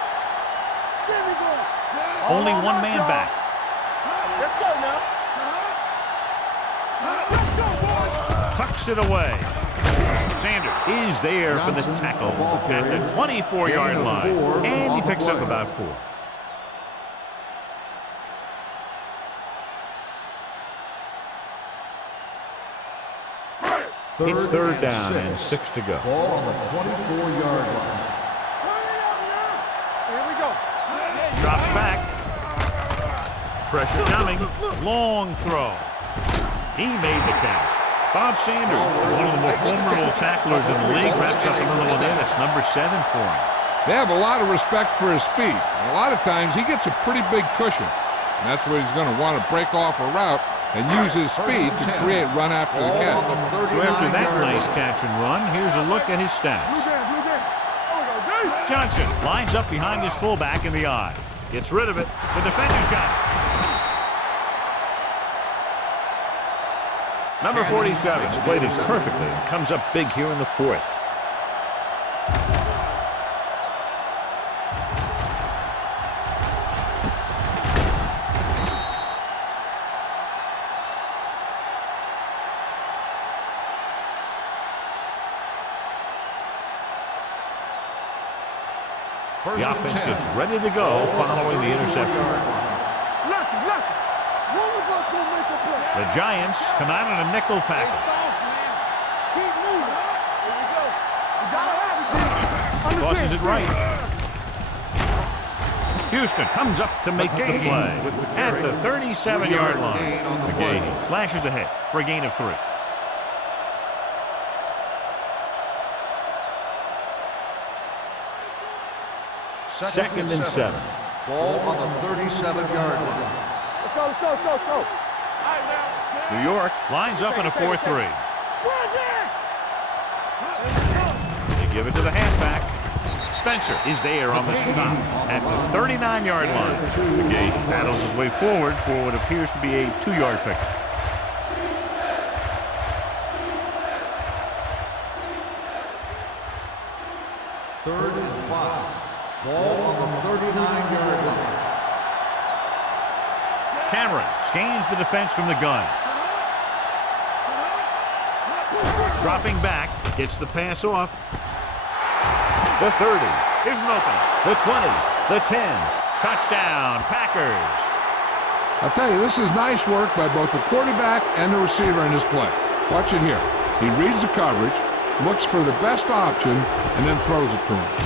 There we go. Only one man back. Let's go now. Let's go, boy. Tucks it away. Sanders is there for the tackle at the 24-yard line. And he picks up about 4. It's third down and 6 to go. Ball on the 24-yard line. Here we go. Drops back. Pressure coming. Long throw. He made the catch. Bob Sanders, one of the more formidable tacklers in the league, wraps up another one there. That's number 7 for him. They have a lot of respect for his speed. And a lot of times he gets a pretty big cushion. And that's where he's going to want to break off a route and use his speed to create run after the catch. So after that nice catch and run, here's a look at his stats. Johnson lines up behind his fullback in the eye. Gets rid of it. The defender's got it. Number 47 splayed it perfectly and comes up big here in the 4th. The offense gets ready to go following the interception. The Giants come out in a nickel package. Tosses it right. Houston comes up to make the play at the 37-yard line. McGahee slashes ahead for a gain of 3. Second and 7. Ball on the 37-yard line. Let's go, let's go, let's go, let's go. New York lines up in a 4-3. They give it to the halfback. Spencer is there on the stop at the 39-yard line. McGahee paddles his way forward for what appears to be a 2-yard pickup. Third and 5. Ball on the 39-yard line. Cameron scans the defense from the gun. Dropping back, gets the pass off. The 30 isn't open. The 20, the 10. Touchdown, Packers. I'll tell you, this is nice work by both the quarterback and the receiver in this play. Watch it here. He reads the coverage, looks for the best option, and then throws it to him.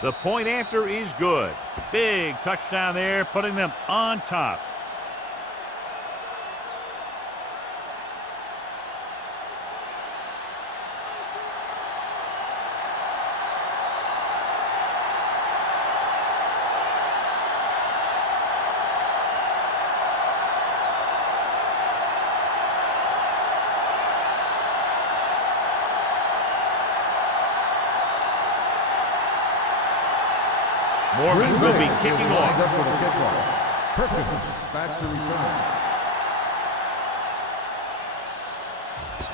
The point after is good. Big touchdown there, putting them on top. Morgan will be kicking off. For the kickoff. Perkins back to return.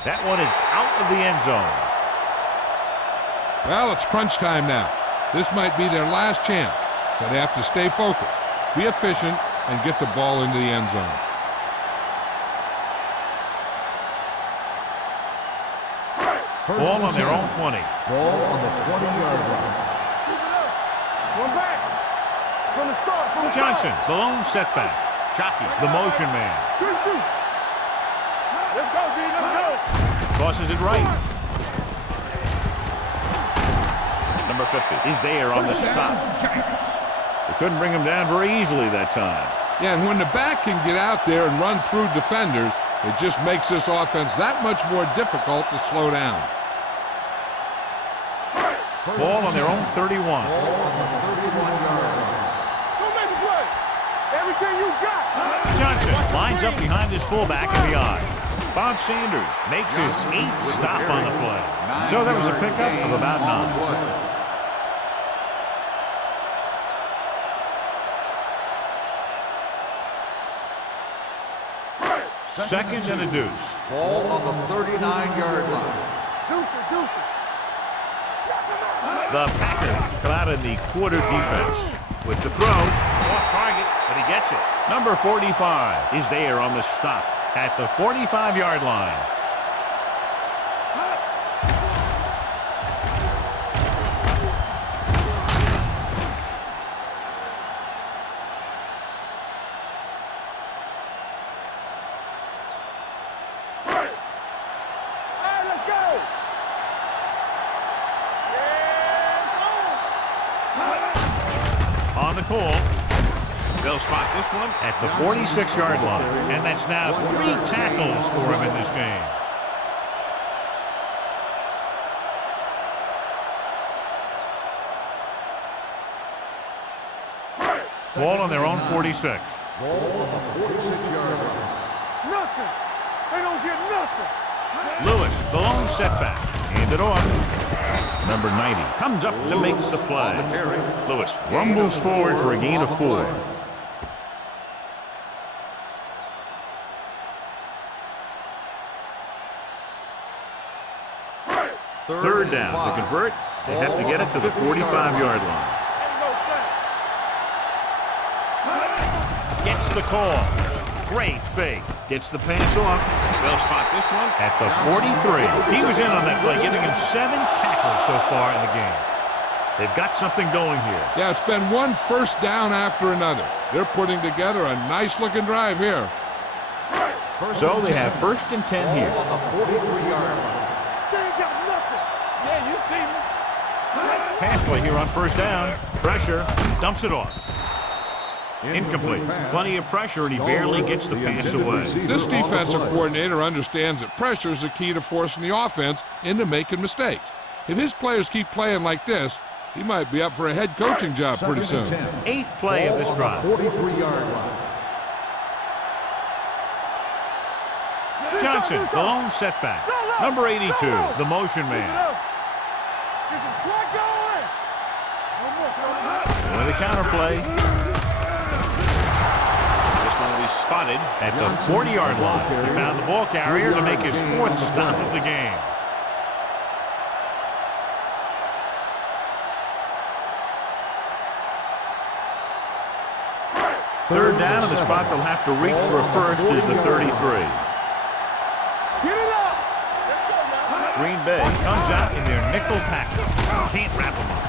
That one is out of the end zone. Well, it's crunch time now. This might be their last chance, so they have to stay focused, be efficient, and get the ball into the end zone. Ball on their own 20. Ball on the 20-yard line. One back. From the start, from the Johnson, start. the lone setback. Shockey, the motion man. Good shoot. Let's go, D. Let's go. Tosses it right. Number 50 is there on the stop. They couldn't bring him down very easily that time. Yeah, and when the back can get out there and run through defenders, it just makes this offense that much more difficult to slow down. Ball on their own 31. Ball on the 31-yard line. Go make a play. Everything you got. Johnson lines up behind his fullback in the I. Bob Sanders makes his 8th stop on the play. So that was a pickup of about 9. Second and a deuce. Ball on the 39-yard line. Deuce. The Packers come out in the quarter defense. With the throw, off target, but he gets it. Number 45 is there on the stop at the 45-yard line. On the call, they'll spot this one at the 46-yard line. And that's now 3 tackles for him in this game. Ball on their own 46. Ball on the 46-yard line. Nothing. They don't get nothing. Lewis, the lone setback. Handed off. Number 90 comes up to make the play. Lewis rumbles forward for a gain of 4. Third down. To convert, they have to get it to the 45-yard line. Gets the call. Great fake. Gets the pass off. They'll spot this one at the 43. He was in on that play, giving him 7 tackles so far in the game. They've got something going here. Yeah, it's been one first down after another. They're putting together a nice-looking drive here. So they have 1st and 10 here. On the 43-yard line. They ain't got nothing. Yeah, you see me. Pass play here on 1st down. Pressure. Dumps it off. Incomplete. Plenty of pressure, and he barely gets the pass away. This defensive coordinator understands that pressure is the key to forcing the offense into making mistakes. If his players keep playing like this, he might be up for a head coaching job pretty soon. 8th play of this drive. 43-yard line. Johnson, the lone setback. Number 82, the motion man. Get some slack going. With the counterplay. Spotted at the 40-yard line. He found the ball carrier to make his 4th stop of the game. Third down, and the spot they'll have to reach for a first is the 33. Get it up. Green Bay comes out in their nickel package. Can't wrap him up.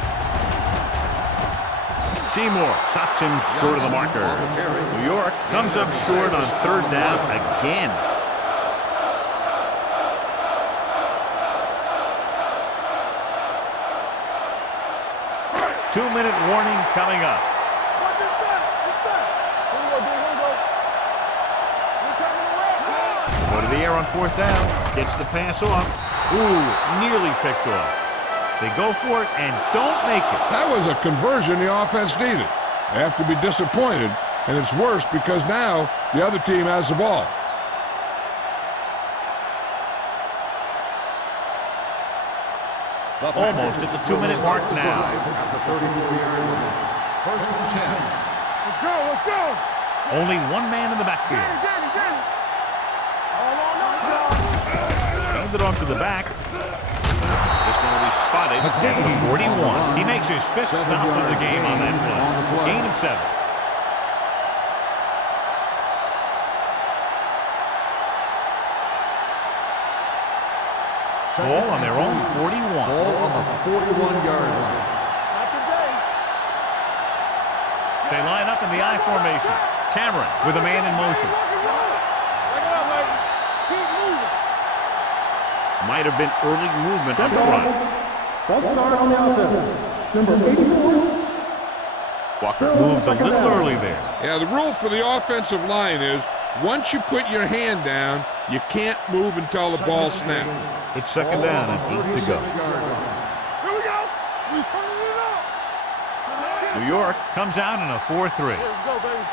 Seymour stops him short of the marker. New York comes up short on 3rd down again. Two-minute warning coming up. What's this set? What's that? Here we go, Go to the air on 4th down. Gets the pass off. Ooh, nearly picked off. They go for it and don't make it. That was a conversion the offense needed. They have to be disappointed, and it's worse because now the other team has the ball. Almost at the 2-minute mark now. At the 34-yard line. 1st and 10. Let's go. Only one man in the backfield. Get it. All on us. Hand it off to the back. This one will be spotted at the 41. He makes his 5th stop of the game on that play. Gain of 7. Ball on their own 41. Ball on the 41-yard line. Not today. They line up in the I formation. Cameron with a man in motion. Break it up, lady. Keep moving. Might have been early movement up front. False start on the offense. Number 84. Walker moves a little early there. Yeah, the rule for the offensive line is once you put your hand down, you can't move until the ball snaps. It's 2nd down and 8 to go. Here we go. We turning it up. New York comes out in a 4-3. Let's go, baby.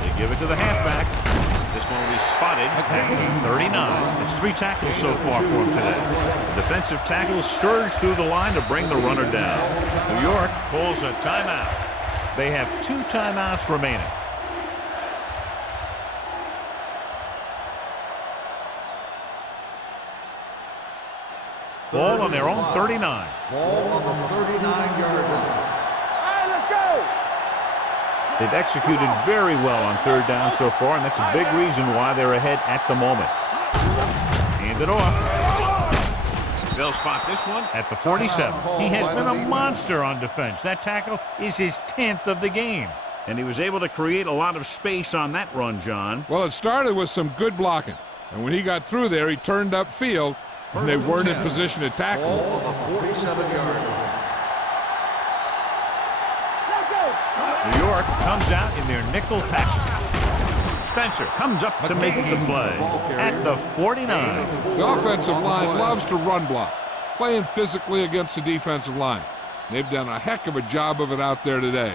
They give it to the halfback. This one will be spotted at the 39. It's 3 tackles so far for him today. Defensive tackles surge through the line to bring the runner down. New York pulls a timeout. They have 2 timeouts remaining. Ball on their own 39. Ball on the 39-yard line. All right, let's go. They've executed very well on 3rd down so far, and that's a big reason why they're ahead at the moment. Hand it off. They'll spot this one at the 47. He has been a monster on defense. That tackle is his 10th of the game. And he was able to create a lot of space on that run, John. Well, it started with some good blocking. And when he got through there, he turned upfield, and they weren't in position to tackle him. Ball on the 47-yard line. New York comes out in their nickel package. Spencer comes up to make the play at the 49. The offensive line loves to run block, playing physically against the defensive line. They've done a heck of a job of it out there today.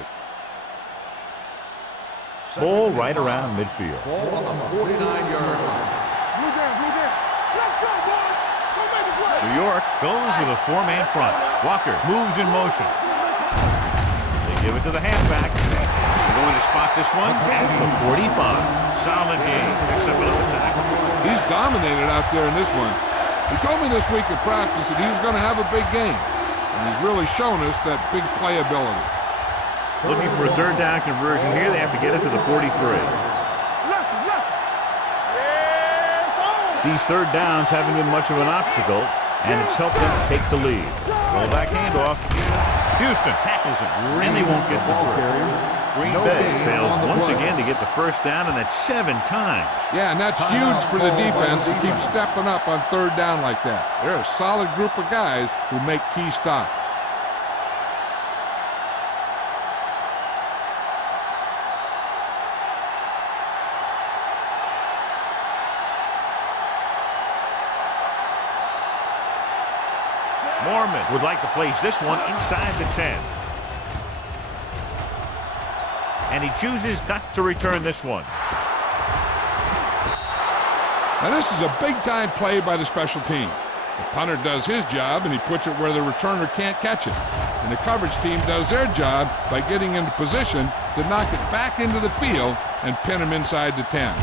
Ball right around midfield. Ball on the 49-yard line. Blue down, blue down. Let's go, boys. Go make a play. New York goes with a 4-man front. Walker moves in motion. They give it to the halfback. They're going to spot this one at the 45. Solid game. Picks up another tackle. He's dominated out there in this one. He told me this week at practice that he was going to have a big game. And he's really shown us that big playability. Looking for a 3rd down conversion here. They have to get it to the 43. These 3rd downs haven't been much of an obstacle, and it's helped them take the lead. Rollback handoff. Houston tackles him, and they won't get the first. Green Bay fails once again to get the 1st down, and that's 7 times. Yeah, and that's huge for the defense to keep stepping up on 3rd down like that. They're a solid group of guys who make key stops. Mormon would like to place this one inside the 10. And he chooses not to return this one. Now this is a big-time play by the special team. The punter does his job, and he puts it where the returner can't catch it. And the coverage team does their job by getting into position to knock it back into the field and pin him inside the 10.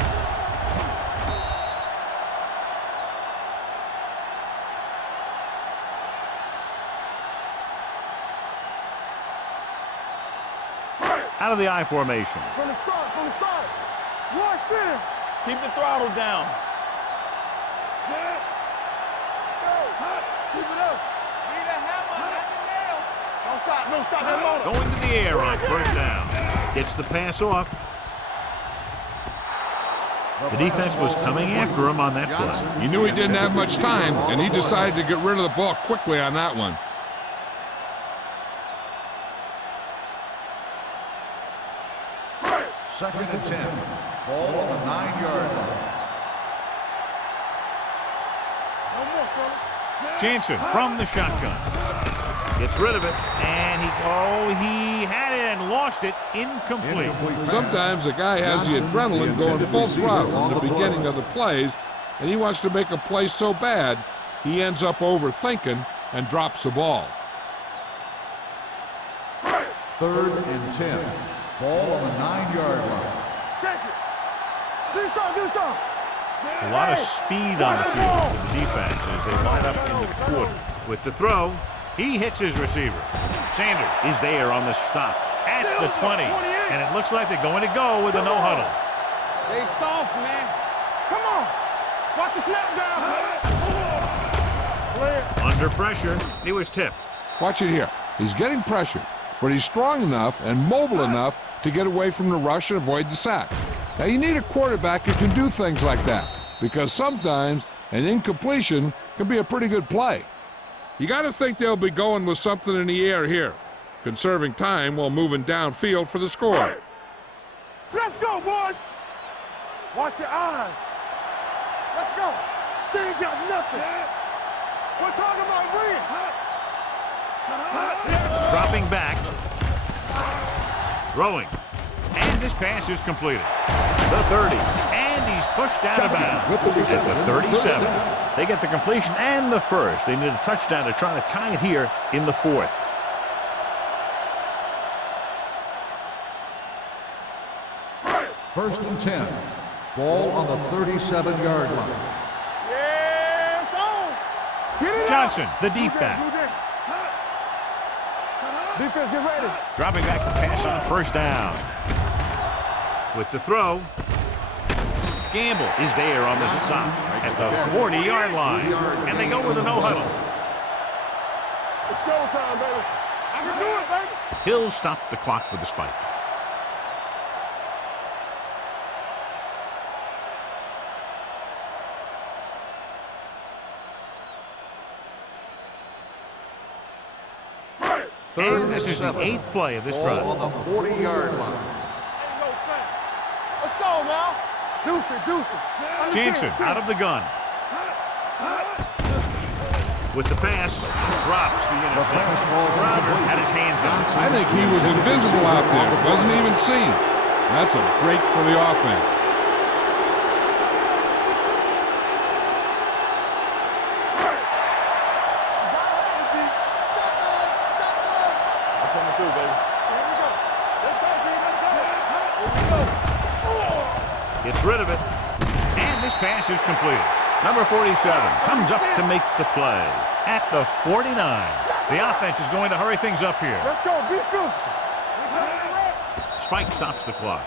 Out of the I formation. From the start, from the start. Watch him. Keep the throttle down. Set. Go. Keep it up. Need a hammer, not the nail. Don't stop, don't stop that motor. Going to the air on 1st down. Gets the pass off. The defense was coming after him on that play. He knew he didn't have much time, and he decided to get rid of the ball quickly on that one. Second and 10. Ball on the 9-yard line. No more, fellas. Jansen from the shotgun. Gets rid of it, and he had it and lost it. Incomplete. Sometimes a guy has the adrenaline going full throttle in the beginning of the plays, and he wants to make a play so bad, he ends up overthinking and drops the ball. 3rd and 10. Ball on the 9-yard line. Check it. Do something. A lot of speed on the field for the defense as they line up in the quarter. With the throw, he hits his receiver. Sanders is there on the stop at the 20. And it looks like they're going to go with a no huddle. They soft, man. Come on. Watch the snap down. Under pressure, he was tipped. Watch it here. He's getting pressured, but he's strong enough and mobile enough to get away from the rush and avoid the sack. Now, you need a quarterback who can do things like that, because sometimes an incompletion can be a pretty good play. You got to think they'll be going with something in the air here, conserving time while moving downfield for the score. Let's go, boys. Watch your eyes. Let's go. They ain't got nothing. We're talking about win. Dropping back. Throwing. And this pass is completed. The 30. And he's pushed out of bounds at the 37. They get the completion and the first. They need a touchdown to try to tie it here in the fourth. First and 10. Ball on the 37-yard line. Yes, on. Get it Johnson, out. the deep Move back. in, move in. Defense, get ready. Dropping back to pass on first down. With the throw. Gamble is there on the stop at the 40-yard line. And they go with a no-huddle. It's showtime, baby. I can do it, baby. He'll stop the clock with the spike. And this is the 8th play of this drive. Ball on the 40-yard line. Ain't no thing. Let's go now. Deuce it, deuce it. Jansen out of the gun. With the pass, drops the interception. Crowder had his hands on it. I think he was invisible out there. Wasn't even seen. That's a break for the offense. Gets rid of it. And this pass is completed. Number 47 comes up to make the play at the 49. The offense is going to hurry things up here. Let's go. Be physical. Spike stops the clock.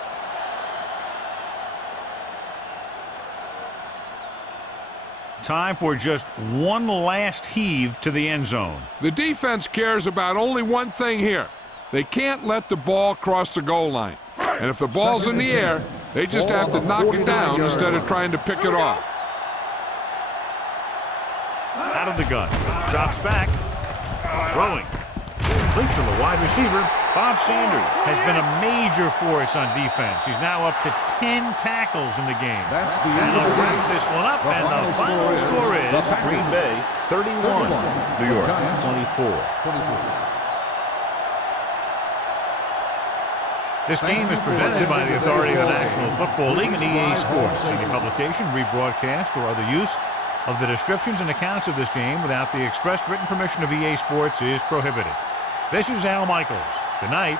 Time for just one last heave to the end zone. The defense cares about only one thing here. They can't let the ball cross the goal line. And if the ball's in the air, they just have to knock it down instead of trying to pick it off. Out of the gun. Drops back. Throwing. Complete to the wide receiver. Bob Sanders has been a major force on defense. He's now up to 10 tackles in the game. That's the end And of they'll the wrap game. this one up, and the final score is Green Bay 31, New York 24. This game is presented by the authority of the National Football League and EA Sports. Any publication, rebroadcast, or other use of the descriptions and accounts of this game without the expressed written permission of EA Sports is prohibited. This is Al Michaels. Good night.